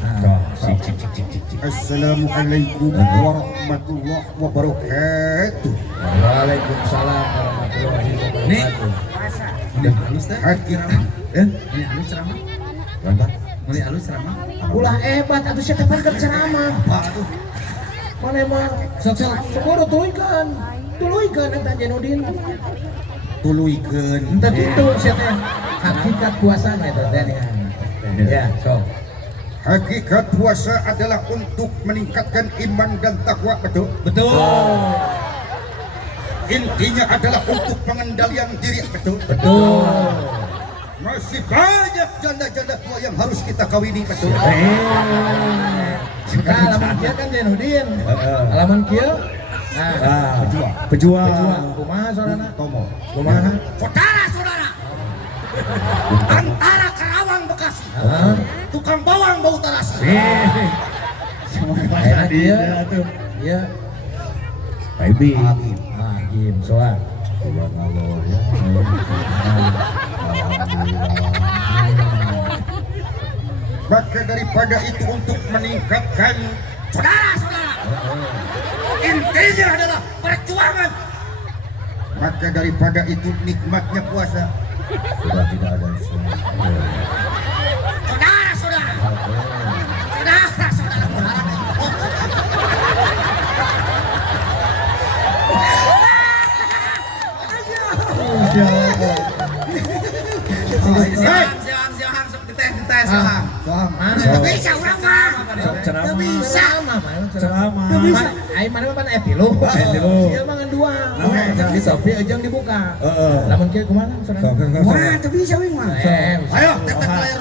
Assalamualaikum warahmatullahi wabarakatuh. Waalaikumsalam warahmatullahi wabarakatuh. Puasa. Udah halus teh? Ceramah. Ini halus ceramah. Mantap. Mulai halus ceramah. Ulah hebat atuh sia teh keur ceramah. Apa tuh? Mana mah sok kudu tuluykeun eta Jenudin. Tuluykeun. Teu kitu sia teh hakikat puasa mah eta teh. Ya, sok. Hakikat puasa adalah untuk meningkatkan iman dan takwa, betul? Intinya adalah untuk pengendalian diri, betul? Masih banyak janda-janda tua yang harus kita kawini, betul? Alaman kieu kan Jenudin. Alaman kieu. Nah, Pejuang. kumaha sorana? Tomo. Kumaha? Saudara-saudara, antara Karawang Bekasi, tukang bawang bau tarasi. Enak dia tuh. Iya. Baby. Amin. Hakim soal. Maka daripada itu untuk meningkatkan Saudara-saudara, intinya adalah perjuangan. maka daripada itu nikmatnya puasa sudah tidak ada Saudara-saudara, Siang, sok dites, siang. Teu bisa urang mah. Teu bisa. Teu bisa. Ai mana mah pan etilu. Ieu mah ngan dua. Jangan di Sofi jeung dibuka. Lamun kieu kumaha saudara? Wah, teu bisa we mah. ayo tetep layar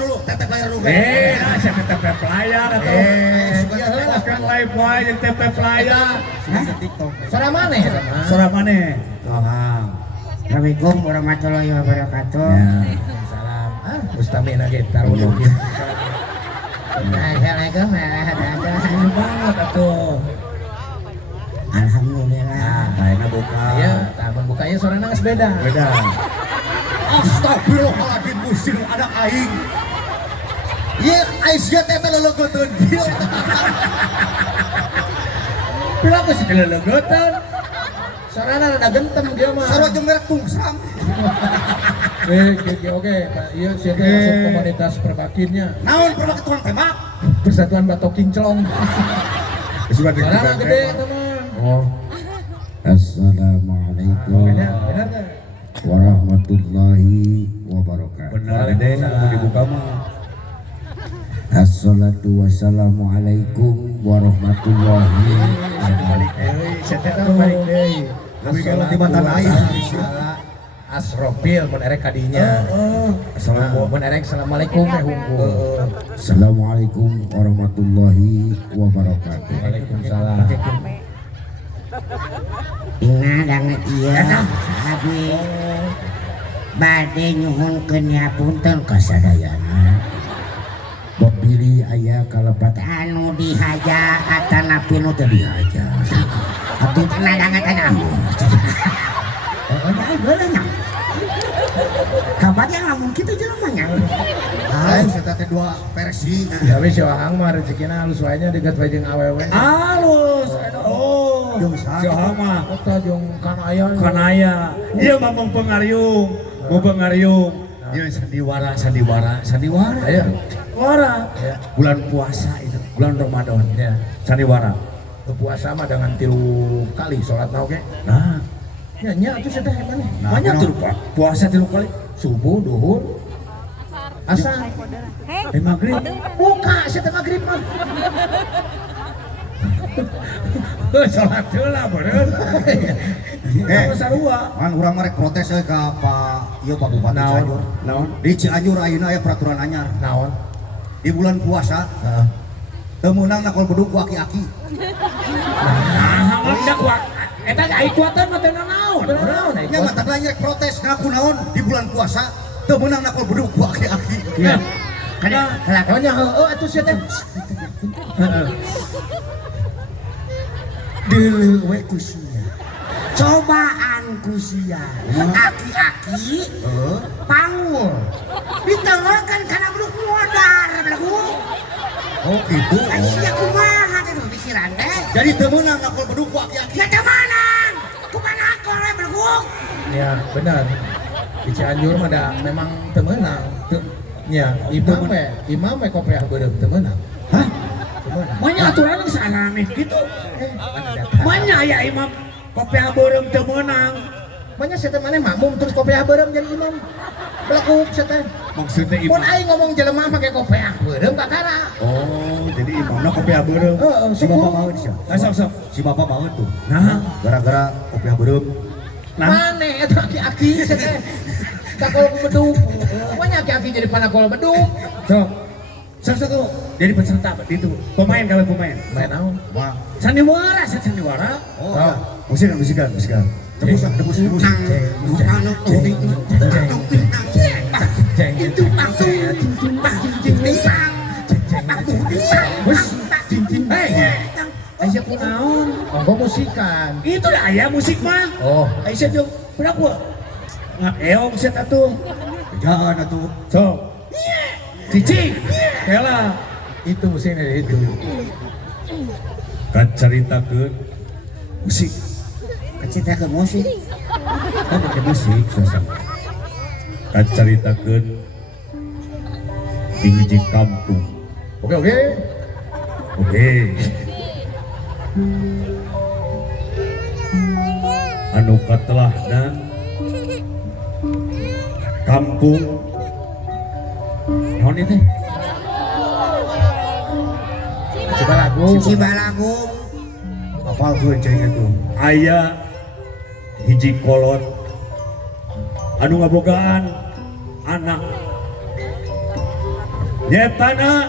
dulu Saya tetep pelayan atau kan live wae jeung TP pelayan. Suara mana eta mah? Suara mana? Assalamualaikum warahmatullahi wabarakatuh. Salam. Mustamina ge taruh kieu. Assalamualaikum warahmatullahi Banget atuh. Alhamdulillah. Ayeuna buka. Iya, tamun buka ieu sorana geus beda. Beda. Astagfirullahaladzim musim ada aing iya Aisyah teh lelegoteun Pila geus dilelegetan. Sorana rada gentem dia mah. sarua jeung merek tungsram Oke, iya sih masuk komunitas perbakinnya. naon perlu tukang tembak Persatuan Batok Kinclong. Sorana gede teman. oh Assalamualaikum Benar enggak? warahmatullahi wabarakatuh Benar gede mau dibuka mah. Assalatu wassalamualaikum warahmatullahi wabarakatuh Saya teh balik deui. Lebih kalau di mata aing. Asrofil mun erek kadinya. Mun erek assalamualaikum teh hungkul. Assalamualaikum warahmatullahi wabarakatuh Waalaikumsalam. Ingat banget iya. Abi bade nyuhunkeun hapunten kasadayana. Babili aya kalepat Anu dihaja atanapi nu teu dihaja. Abdi teh nadangeun anu. Heeh, kabar yang lamun kitu jelema nya. Aing eta teh dua versi Tapi si Wahang mah rezekina halus wae nya dekat wae jeung awewe. Halus. Oh. Jeung saha Saha mah Eta jeung kanaya. kanaya. Ieu mah mung pengariung. Ieu sandiwara. Aya. Wara. Bulan puasa itu, bulan Ramadan. Ya. Sandiwara. Teu puasa mah dengan 3 kali salatna oge. Nah, Ya nya atuh sia teh mana? banyak tuh Pak. Puasa 3 kali. Subuh, duhur, asar. Maghrib. Buka sia teh magrib mah. Salat heula beureun. Sarua. Man urang mah rek protes euy ka Pak Iya Pak Bupati Naon? Cianjur. Naon? Di Cianjur ayeuna aya peraturan anyar. Naon? Di bulan puasa Heeh. teu meunang nakol bedug ku aki-aki. Nah, hendak kuat. Eta ai kuatan mah teu naon. Naon? Nya mah tadi nyek protes ngaku naon di bulan puasa teu meunang nakol bedug ku aki-aki. Iya. Kelakonnya heeh atuh sia teh. Deuleu we ku sia. Cobaan ku sia. Aki-aki panggul. Ditengeurkeun kana bedug modar beleguk. Oh gitu. Ai sia kumaha teh pikiran teh? Jadi teu meunang nakol bedug ku aki-aki. Ya teu manang. Kumaha akol we beleguk. Ya benar. Di Cianjur mah da memang teu meunang. Ya, imam we kopiah beureum teu meunang. Hah? Teu meunang. Manya aturan geus aneh gitu. Manya aya imam kopiah beureum teu meunang. Manya sia teh maneh makmum terus kopiah beureum jadi imam. Belakuk sia teh. Maksudnya Mun aing ngomong jelema make kopiah beureum kakara. Oh, jadi imamna kopiah beureum. Heeh, Si bapak maut sia. Sok. Si bapak maut tuh. Nah, Gara-gara kopiah beureum. Maneh eta aki-aki sia teh. Kakol bedug. Manya aki-aki jadi panakol bedug. sok. Jadi peserta itu. Pemain kalau pemain. Main naon? Wah. Sandiwara. Oh, ya. Musikan. Tebus. Itu langsung Aisyah kunaon? Monggo musikan. Itu lah aya musik mah. Oh, Aisyah jeung pernah gua. Ngaeong set atuh. Jangan atuh. Sok. Cicing. Kela. itu musiknya itu. Kacaritakeun musik. Kacaritakeun musik. Oh, pakai musik suasana. Kacaritakeun di hiji kampung. Oke. Oke. Anu katelahna kampung naon itu? Cibalagung. Apal gonceng itu? Aya hiji kolot anu ngabogaan anak nyetana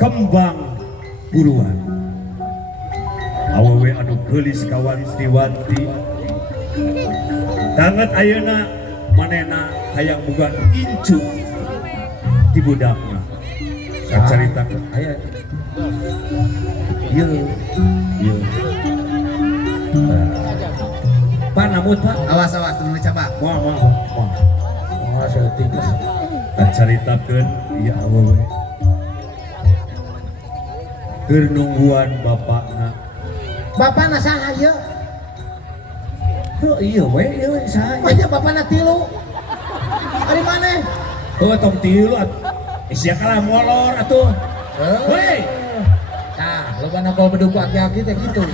kembang buruan. Awewe anu geulis kawan Istiwanti danget ayeuna manehna hayang boga incu di budakna. Kacaritakeun aya ieu Pak namut Pak. Awas tunggu coba. Moal. Oh, seetik. kacaritakeun ieu awewe keur nungguan bapakna. Bapakna saha ieu? Oh iya we, saha. Banyak bapakna 3. Ari maneh? Tuh tong tilu sia kalah molor atuh. Weh. Nah, loba nakol bedug ku aki-aki teh gitu.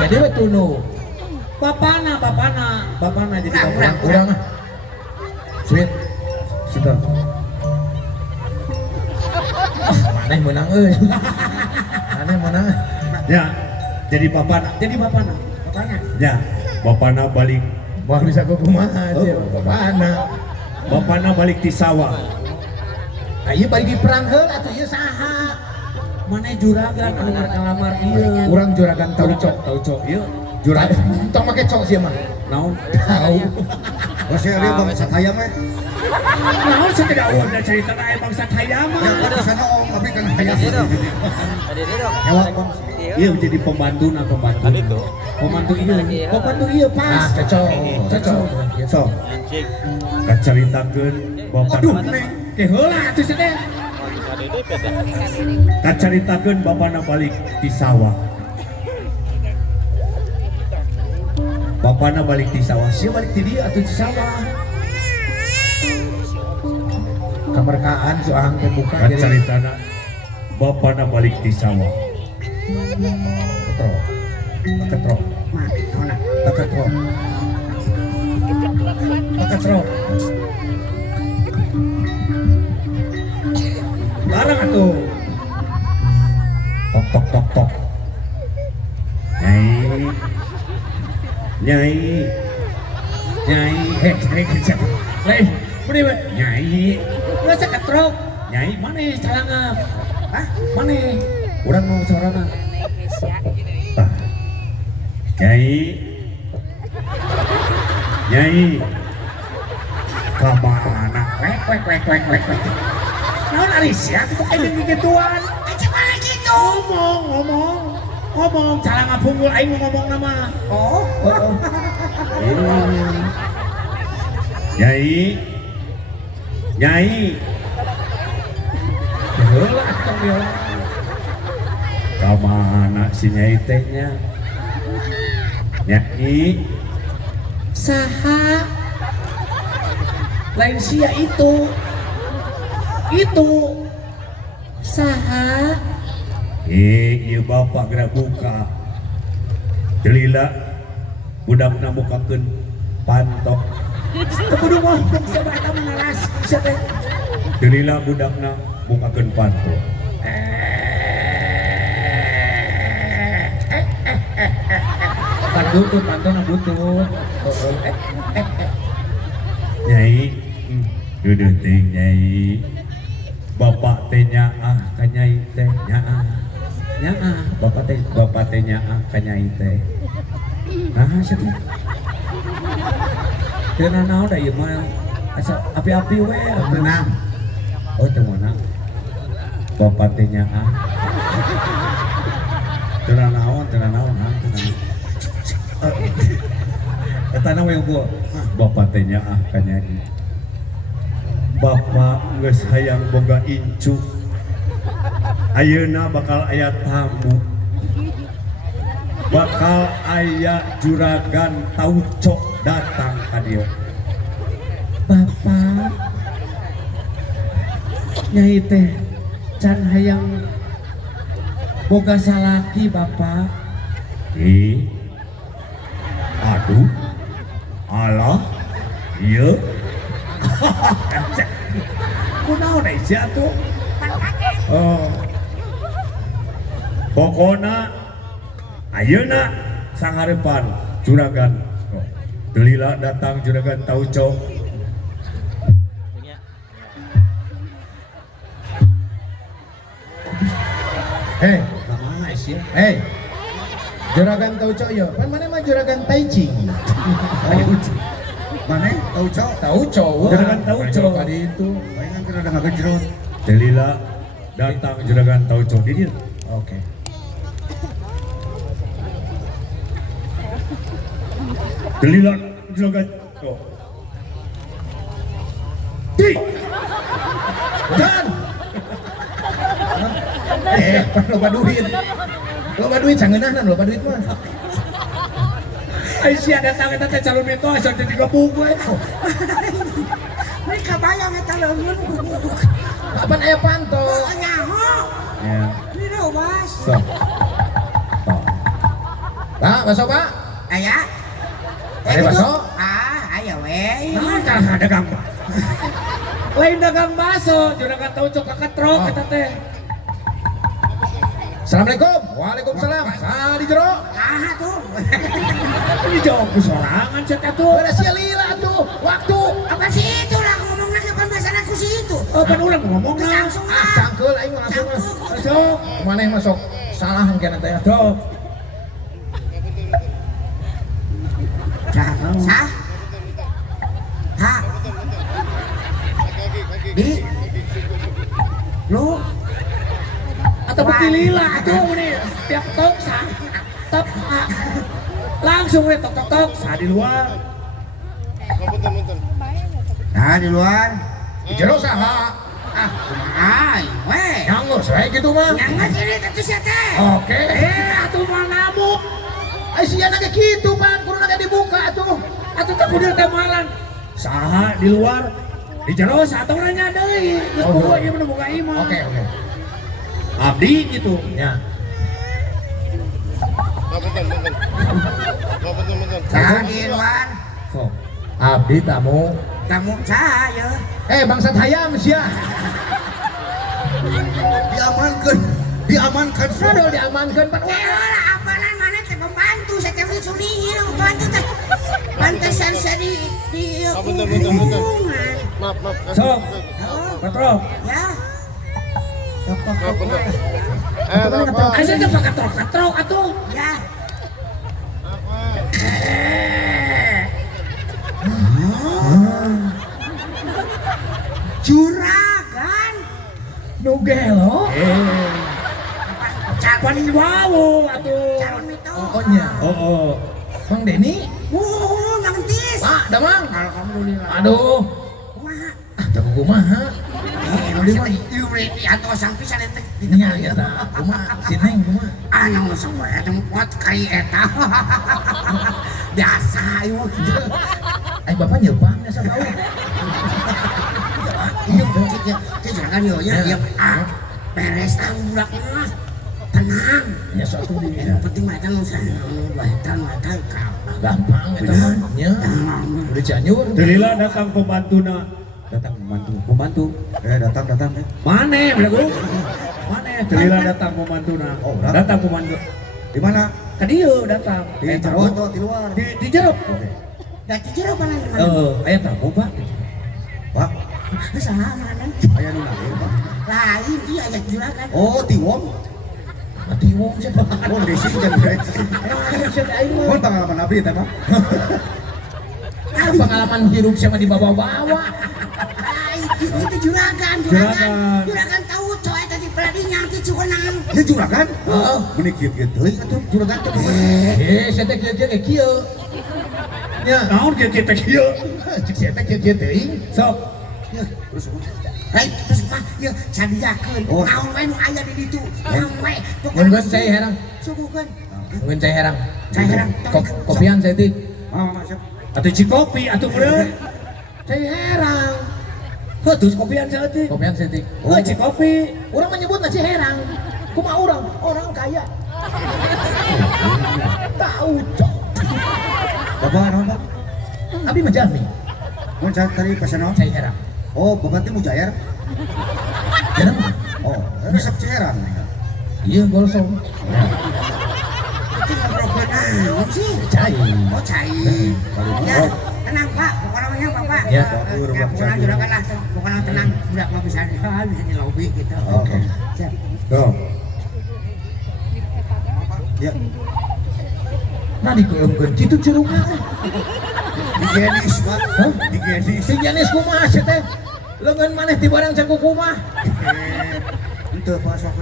Jadi we tunu. Bapana jadi Urang ah. Sweet. Sudah. Maneh menang euy. Maneh menang. Ya, jadi bapakna. bapana. Ya, bapakna balik. Wah bisa ku kumaha sih bapakna. Bapakna balik ti sawah. Ieu balik di perang heul atuh ieu saha? Mana juragan anu ngalamar ieu. Urang juragan taucok. Ieu. Juragan tong make cok sih mah. Naon? Tahu. Oh, saya dia bangsa hayam we. Naon sateda urang cerita aya bangsa hayam mah. Yang di sana om tapi kan hayam. Tadi itu dong. Hewa bang. Iya jadi pembantu. Tadi tuh. Pembantu iya Ah, pas. cocok. So, Anjing. kacaritakeun bapakna. Ke heula atuh teh. Tadi itu beda. Kacaritakeun bapakna balik di sawah. Bapakna balik di sawah. Sia balik di dieu atuh di sawah. Kamerkaan soang teh buka Kan caritana bapakna balik di sawah. Ketro. Mah, naonna? Ketro. Barang atuh. Tok. Nyai. Nyai, siapa? Lain, beri we. Nyai, Nggak seketrok. Nyai mana calangap? Hah? Mana? Urang mau sorana. Tah. Nyai. Nyai. Kamana? Wek. Naon Alicia tuh pakai gituan? Gimana gitu? Ngomong, calangap punggul aing ngomong nama. Oh. Nyai. Heula atuh biola. Kamana si Nyai teh nya? Nyai. Saha? Lain sia itu. Saha? Ieu bapak gerak buka. Delila budakna bukakeun pantok. Teu kudu ngomong sama eta mengalas sia teh. Delila budakna bukakeun pantok. Pan butut, pantona butut. Nyai, duduh teh Nyai. Bapak teh nyaah ka Nyai teh nyaah. Bapak teh nyaah ka Nyai teh. Nah, siapa? Teu naon da ieu mah. Asa api-api we. Tenang. Oh, teu meunang. Bapak teh nyaah. Teu naon. Eta na we gua. Bapak teh nyaah ka Nyai. Bapak geus hayang boga incu. Ayeuna bakal aya tamu. Bakal aya juragan Tauco datang ka dieu. Bapak Nyai teh can hayang boga salaki Bapak. Aduh. Allah. Ieu. Kunaon sia tuh? Oh. Pokona ayeuna sangarepan juragan Delila datang juragan Tauco. Hei, kamana sia? Hei. Juragan Tauco yo. Pan mana mah juragan Taicing. Mana? Tauco? Tauco. Juragan Tauco. Tadi itu. Palingan kira ada ngagejrot. Delila datang juragan Tauco di dieu. Oke. Delila juragan Tauco. Dan. Loba duit. Loba duit sangeunahna loba duit mah. Aisyah datang eta teh calon itu asa jadi gebuk we. Ini kebayang eta leungeun guguk. Kapan aya panto? Nyaho. Ya. Ini do Bas. So. Pak, baso Pak. Aya. Ada baso? Aya we. Nah, cara dagang Pak. Lain dagang baso, juragan Tauco kaketrok eta teh. Assalamualaikum. Waalaikumsalam. Saha di jero? Tuh. Ini jawab sorangan cek atuh. Ada sia lila tuh. Waktu. Apa sih itu lah ngomong lagi pembahasan aku sih itu. Oh, kan ulang ngomong Terus lah. langsung Cangkeul aing mah langsung. Masuk. Mana yang masuk? Salahan kena teh. Masuk. Sah. Ha. Di. Lu. Atau bukti lila atuh ini tiap tok sah. Tok. Langsung we tok sah di luar. Nah di luar. Di jero saha? Ay, weh. Nyanggus we gitu mah. Yang ini tentu sih teh. Oke. Atuh mah ngamuk. Ai sia nage kitu pan, kudu nage dibuka atuh. Atuh teh kudu teh malan. Saha di luar. Di jero satu nanya deui. Geus boga ieu mah boga imah. Oke. Abdi gitu. Ya. Nah di luar. Sok. Abdi tamu. Kamu saya. Bangsat hayam sia. Diamankan. Sadol diamankeun pan. Lah apalan mana teh pembantu saya teh disulihin pembantu teh pantesan saya di Bentar. Maaf. Sok, Oh, Katro. ya Maaf, bentar. Bapak. Ayo ke Katro atuh. ya juragan Nu gelo. calon Pan wau atuh. calon itu Oh nya. Oh. Mang Deni. Mang Tis Pak, damang. alhamdulillah Aduh. kumaha Jago kumaha. Ieu mah atau sang pisan eta Nya eta. Kumaha? Si Neng kumaha? anu sok eta kuat kari eta biasa ieu Ai bapak nyebang nya sabau. ieu juragan ieu nya beres tahu budak mah tenang Nya sok atuh di. yang penting mah eta nu bahetan mah eta Gampang eta mah. Nya. Udah Cianjur. Delila datang pembantuna. Datang pembantu. Datang. Mana, belagu? Mana? Delila datang pembantuna. Oh, datang. Datang pembantu. Di mana? Ka dieu datang. Di jero atau di luar? Di jero. da ti jero pana di mana Aya tamu, Pak. Pak, saha mana aya nu naon, Pak? lain iya aya juragan Oh, Tiwom. Ati wong siapa? Oh, desi jeung guys. Mun pengalaman abdi teh, Pak. Pengalaman hirup sama di bawah-bawah. lain itu juragan tahu coy tadi peladinya ti cukenang Ini juragan? Heeh. Meni kieu-kieu teuing atuh juragan teh. Saya teh kieu kayak kieu. Nya, Naon kita kieu? cek saya teh kieu teuing. Sok. Terus lain terus mah ya sadiakeun Oh. naon wae nu aya di ditu naon wae Nungguin saya herang. suguhkeun Nungguin saya herang. Cai herang. Kopian saya teh. siap. Atuh cikopi, atuh meureun. Saya herang. Heuh, kopian saya teh. Kopian saya teh. Heuh, cikopi. Orang menyebut nasi herang. Kumaha orang kaya. Tahu cok. Bapak naon, Pak? Abi mah jalmi. Mun tadi pesan naon? Saya herang. Oh, Bapak teh Mujayar. Jangan. Oh, resep Ciherang. Iya golsong. itu ngobrol naon sih Cai. oh cai ya tenang pak pokoknya bapak Ya. pokoknya juragan lah pokoknya tenang udah mau bisa di lobby gitu Oke. Siap. Go. Ya, Nah dikelemkeun kitu curugna. di Genis, Pak. Hah? Di Genis. Si Janis kumaha sih teh? Leungeun maneh ti barang can kumaha? Henteu, Pak, sok.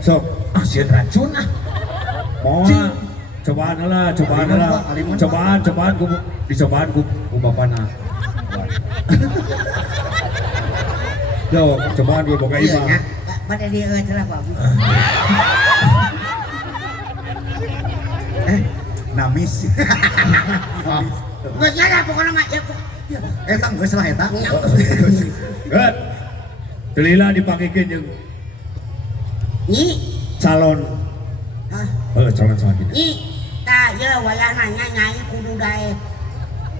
Sok, Ah sieun racun ah. moal. Cobaan heula. Alimun, Pak. Cobaan ku bapana. Yo, cobaan ku boga iya imah. ya pada dia celah pak Namis. nggak salah pokoknya mah ya Eta geus lah eta. Gat. Delila dipangikeun jeung nih calon. Calon gitu. nih tak ya wayah nanya nyai kudu daek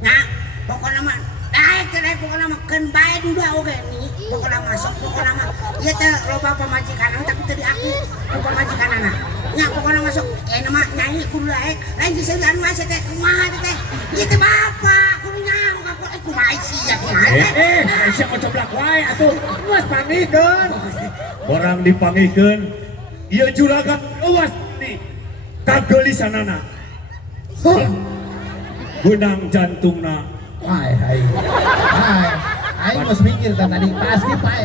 nah pokoknya mah daek teh pokoknya mah keun bae duda oge nih pokoknya masuk pokoknya mah ieu teh loba pamajikan tapi tadi aku pamajikan anak nya pokoknya masuk nama nyai kudu daek lain di sini anu asa teh kumaha teh ieu teh bapak kudu nyaho ka kumaha sih ya kumaha Siapa coblak wae atuh. Geus pangikeun. Orang dipangikeun. Ieu juragan euas di kageulisanana. Benang jantungna. Hai. Aing geus mikir tadi pasti pae.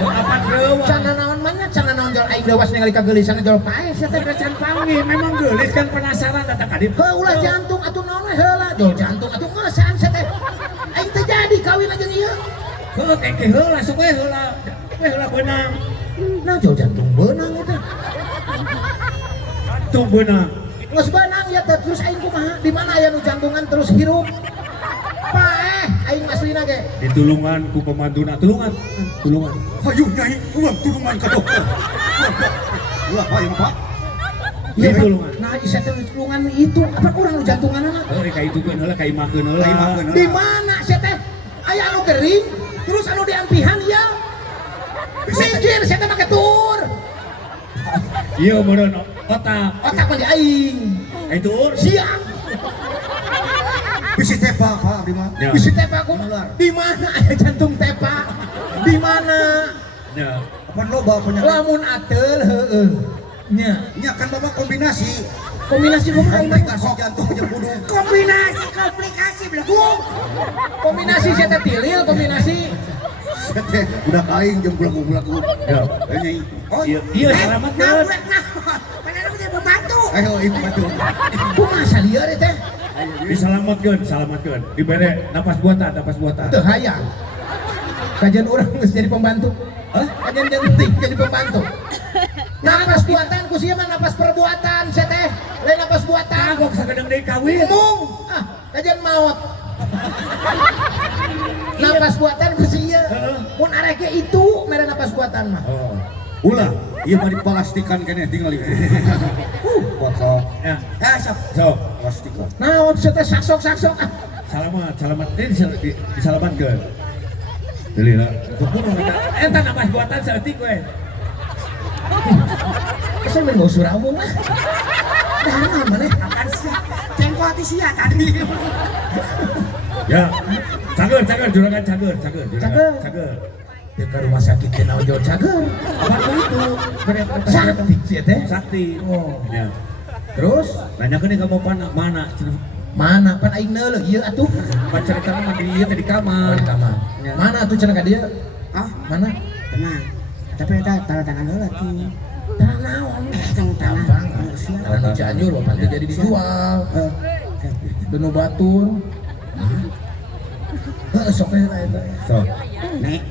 Apa dewa? Cana naon mana? Cana naon jol aing dewas ningali kageulisan jol pae sia teh Can panggil memang geulis kan penasaran datang kadip. Heulah jantung atuh naon we heula jol jantung atuh ngeusaan sia teh. Aing teh jadi kawin aja ieu. Heuh keke heula sok we heula. We heula benang. Nah jol jantung beunang eta. Tuh benang. Geus beunang ya teh terus aing kumaha? Di mana aya nu jantungan terus hirup? Pae aing aslina ge. Ditulungan ku pemantuna tulungan. Hayu nyai, uang tulungan ka dokter. Ulah, Pak, ya, Pak. Iya, Tulungan. nah isa teh tulungan itu apa kurang nu jantunganna? Heuh ka itu keun heula ka imahkeun heula. Imahkeun heula. Di mana sia teh? Aya anu gering, terus anu diampihan ya. Mikir sia teh make tur. Ieu meureun otak. Otak mah di aing. Itu Siap. Bisi tepa Pak Abdi mah. Ya. Bisi tepa ku di mana aya jantung tepa? Di mana? Ya. Apa loba penyakit? Lamun ateul heueuh. Nya, Nya kan Bapak kombinasi. kombinasi kumaha ieu? Komplikasi jantung jeung budung. Komplikasi belum. Kombinasi saya teh tilil kombinasi. Teh udah kaing jeung bulagu-bulagu. Ya. Nyai. Oh, Iya, iya selamatkeun. Nabrak naon? Padahal dia membantu. ayo ibu bantu. Kumaha salieur teh? Diselamatkeun. Dibere napas buatan. Teu hayang. Kajian orang geus jadi pembantu. Hah? Kajian jentik jadi pembantu. Napas buatan ku sia mah napas perbuatan saya teh. Lain napas buatan. Kok sakedeng deui kawin. Umum. Kajian maut. Napas buatan ku sia. Mun arek ge itu mere napas buatan mah. Oh. Ulah, ieu mah dipalastikan keneh tinggal ieu. Foto Ya. Sok. So, plastikan. Naon sia teh saksok-saksok. selamat. Ini diselamatkeun. Deuli lah. Kumpul eta napas buatan saeutik we. Saya main ngusur umum mah. Dah mana? Makan sia. Cengkol ti sia tadi. Ya. Cager juragan cager. Cager. Dia ke rumah sakit teh naon jauh cager. Apa itu? Sakti sia teh. Sakti. Oh. Ya. Terus Nanyakeun ka bapana mana? mana pan aing neuleuk ieu atuh. Cerita mah di ieu teh di Oh, kamar. di kamar. Ya. Mana atuh cenah ka dia? Ah, Mana? tenang. Tapi eta tanda tangan heula ti. Tanah naon? Tanda tangan. Gampang. Tanah nu Cianjur bapak teh jadi dijual. Benu batur. Heeh sok teh eta. So. Nek,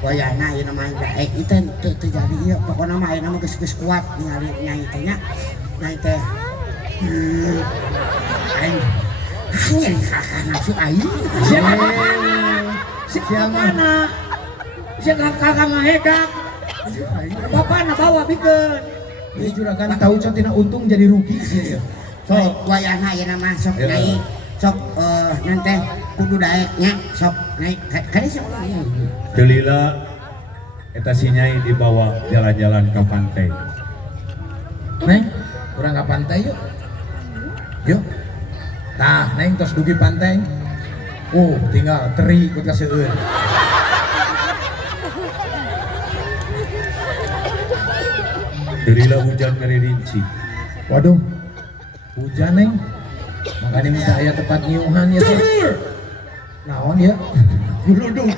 wayahna ieu mah daek itu teu jadi ieu. Pokona mah ayeuna mah geus kuat ningali nyai teh nya. Nyai teh. Aing hanya kakak nafsu aing. Siapa? Siapa mana? Siapa kakak ngahegak? Bapana bawa bikeun. Ieu juragan tahu can tina untung jadi rugi sih. Sok wayahna ayeuna mah sok naik. Sok naon teh kudu daek nya sok naik. Kade sok Delila eta si Nyai dibawa jalan-jalan ke pantai. Neng, urang ka pantai yuk. Yuk. Nah, neng tos dugi pantai. Tinggal teri ku kaseueun. Delila hujan ngerinci. Waduh. Hujan neng. Makanya minta aya tempat nyiuhan ya teh. Naon ya? Guludung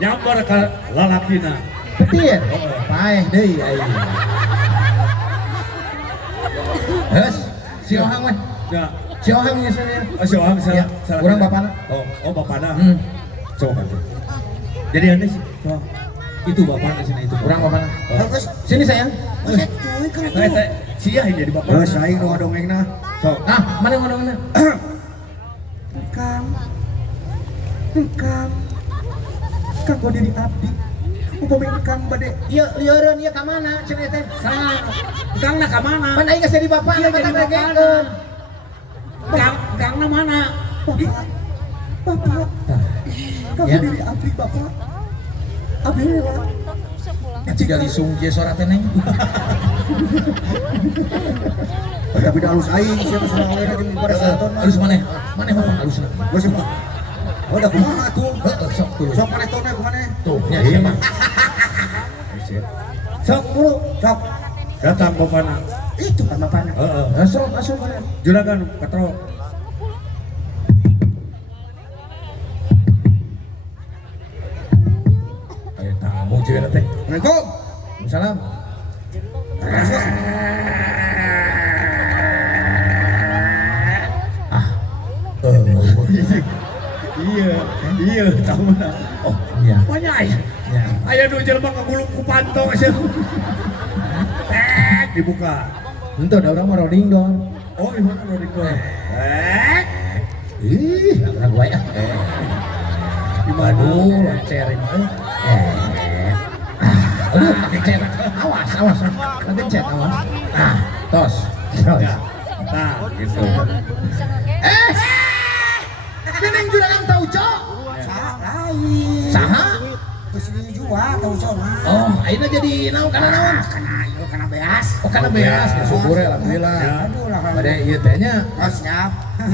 nyambar ka lalakina. Petir. Paeh deui aing. Heus, si Ohang mah. Ya, Si Ohang nya sana. Sohang Ya, urang bapana. Oh bapana. Coba. Hmm. Jadi anda sih. Itu bapana di sini itu. Urang bapana. bagus. Sini sayang. Buset cuy kana tuh. Eta sia jadi bapana. Geus aing nu ngadongengna. So, Mana ngomongna? Kang kanggo diri abdi upami kang bade Ieu lieureun ieu ka mana cenah teh? saha? Kangna ka mana? Pan aing geus jadi bapak Iya, mata jadi ngagekeun. Kangna mana? bapak kanggo Ya. diri abdi bapak abdi rela Eci galisung kieu sora teh neng. Tapi da halus aing siapa sareng lena jeung pada saton. Halus maneh. Maneh bapak halusna. Geus mah. Oh da kumaha atuh? Heeh, sok tuluy. Sok paretona kumaha? Tuh, nya ieu mah. Sok buru. Sok. Datang bapana. Itu kan bapana. Heeh. Masuk. Juragan katro. Aya tamu cenah teh. Assalamualaikum. Salam. Masuk. Iya, tahu na. Oh, iya. Banyak aya. Ya. Aya nu jelema ngagulung ku pantong asa. Dibuka. Henteu da urang mah roding dong. Oh, ieu mah udah diko. Ih, nabrak wae ah. Di mana? Aduh, lancer mah. Aduh, pakai cet. Awas. Pakai cet awas. Tos. Ya. Nah, gitu. Neneng juragan tahu cok. Lain. Saha? Geus dijual tahu sama. Oh, ayeuna jadi naon kana naon? Kana ieu kana beas. Oh, Karena beas, syukur ya alhamdulillah. Aduh lah kalau Pada ieu teh nya siap.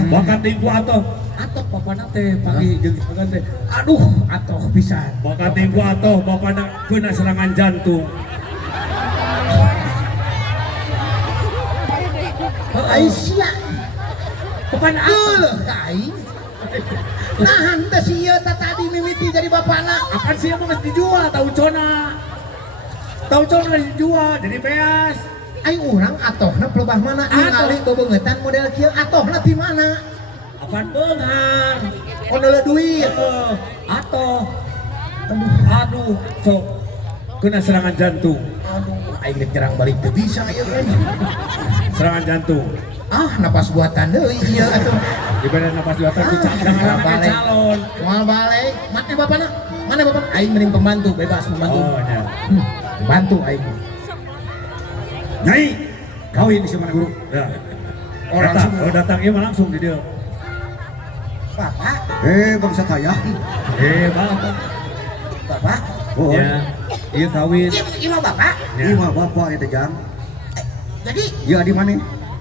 Bakat tingku atoh. atoh papana teh pagi jeung serangan teh. Aduh, atoh pisan. Bakat tingku atoh bapana kena serangan jantung. Aisyah. Papana atoh kain. Nahan teh si ieu tadi mimiti jadi bapana. Akan sih mah geus dijual taucona. Taucona geus dijual jadi beas. Aing urang atohna pelebah mana? Ningali bebeungetan model kieu atohna ti mana? Apaan beunghar? Ondel duit. Atoh. Aduh, sok kena serangan jantung. Aduh, aing rek nyerang balik teu bisa ieu kan. Serangan jantung. Ah, napas buatan deui ieu atuh. Ibarat napas juatan ku jangan pakai calon. Moal balik. Mana bapana? Mana bapana? Aing mending pembantu, bebas pembantu. Oh, ya. Bantu aing. Nyai, kawin di mana guru? Ya. Oh, Datang, langsung. datang ieu mah langsung di dia. Bapak, Bangsa tayang. Bapak. bapak, Oh, Ya. Ieu kawin. iya mah bapak. Ya. ini mah bapak itu jang. Jadi Ya di mana?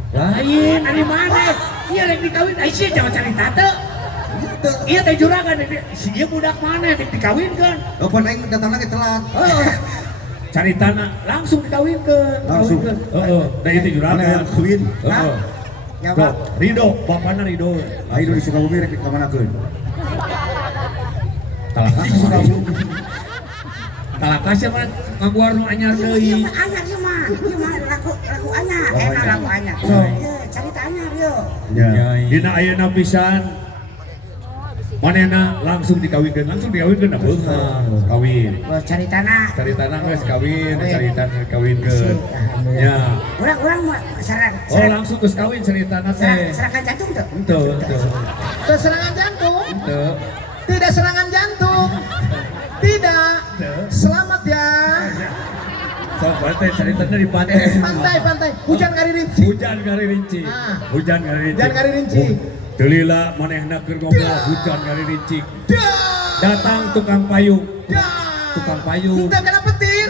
Lain, dari mana? Iya rek dikawin, Aisyah jangan cari tante. Iya teh juragan, si dia budak mana rek dikawinkan. Apa naik datang lagi telat? Cari tanah, langsung dikawinkan. Langsung. Heeh, da itu Mana juragan. yang kawin? Heeh. ya Tuh, pak, Ridho, bapakna Ridho. Ayo di Sukabumi rek kamanakeun. Talakah Sukabumi. Talakah siapa ngaguar nu anyar iya deui. mah anyar iya mah laku anyar, enak laku anyar. So. Iya, cerita anyar yo. Ya. Dina ayeuna pisan manehna langsung dikawinkeun nah beunghar. Kawin. Wah, ceritana. Cari tanah geus kawin, cari tanah kawinkeun. Ya. Orang mah serang, Oh, langsung geus kawin ceritana teh. serangan jantung tuh. Henteu. Teu serangan jantung. Henteu. Tidak serangan jantung. Tidak. Selamat ya. Sok bae ceritana di pantai. Pantai. Hujan kari rinci. Hujan gari rinci. Ah. Hujan gari rinci. Hujan kari rinci. Teu lila manehna keur ngobrol hujan gari rinci. Datang tukang payung. Tukang payung. Kita kena petir.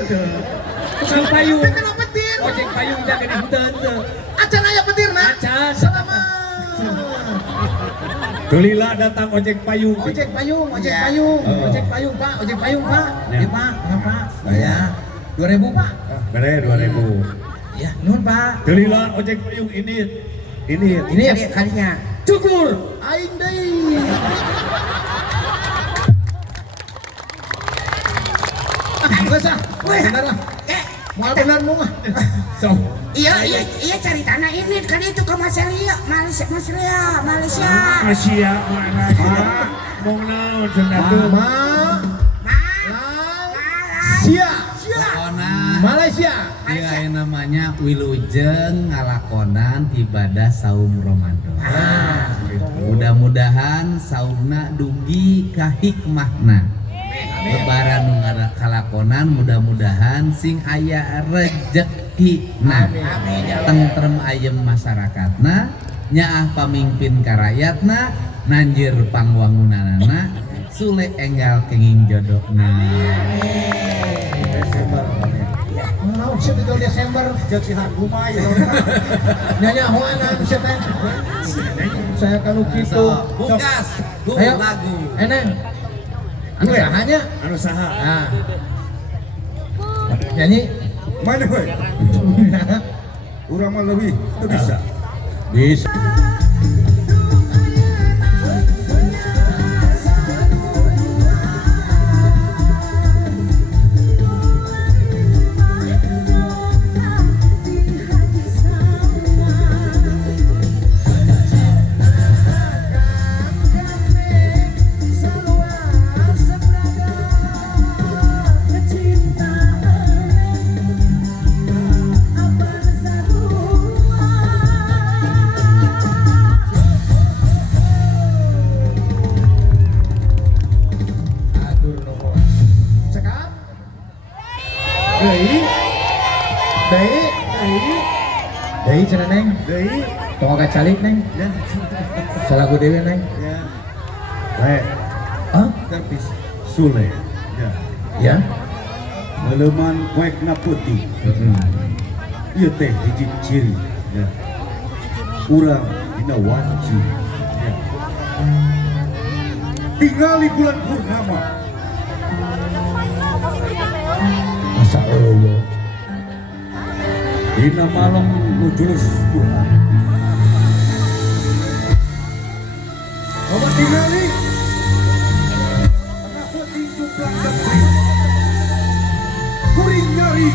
Tukang payung. Kita kena petir. Ojek payung teh gede henteu. Acan aya petir na. Acan. Selamat. Teu lila datang ojek payung. Ojek payung, ojek Ya. payung, Oh. ojek payung pak, ojek payung pak. Ya. Ya pak, kenapa? Saya 2000 pak. Bere 2000. Ya, nun pak. Teu lila ojek payung ini. Ini Kali kalinya. Cukur. aing deui. Geus ah, bener lah. Moal bener mu mah. So, Iya ceritana ini kan itu ke Malaysia. Asia mana sih? Mau naon cenah tuh? Sia, Pokona Malaysia. ieu aya namanya wilujeng ngalakonan ibadah saum Ramadan. Mudah-mudahan saumna dugi ka hikmahna. Lebaran nu ngalakonan mudah-mudahan sing aya rezekina. Tentrem ayem masyarakatna, nyaah pamimpin ka rakyatna, nanjir pangwangunanana, sule enggal kenging jodohna. Mau sih itu Desember. Jeung si Hagu mah ya. Nanya hoana bisa teh. Saya kalau gitu. Bukas, Ayo. lagu. Eneng. Anu sahanya? Anu saha? Nah. Nyanyi. Mana we? Urang mah leuwih teu bisa. Bisa. Atur nuhun. Cekap. Deui cenah Neng. Deui. Tong agak calik Neng. Ya. Salagu dewe Neng. Ya. Baik. Hah? Tapi Sule. Ya. Ya. Meleuman kuekna peuting. Ieu teh hiji ciri ya. Urang dina wanci ya. Tingali bulan purnama. Masa Allah. Dina malam nu julus Tuhan. Coba tingali. Karena peti jumlah kuring nyari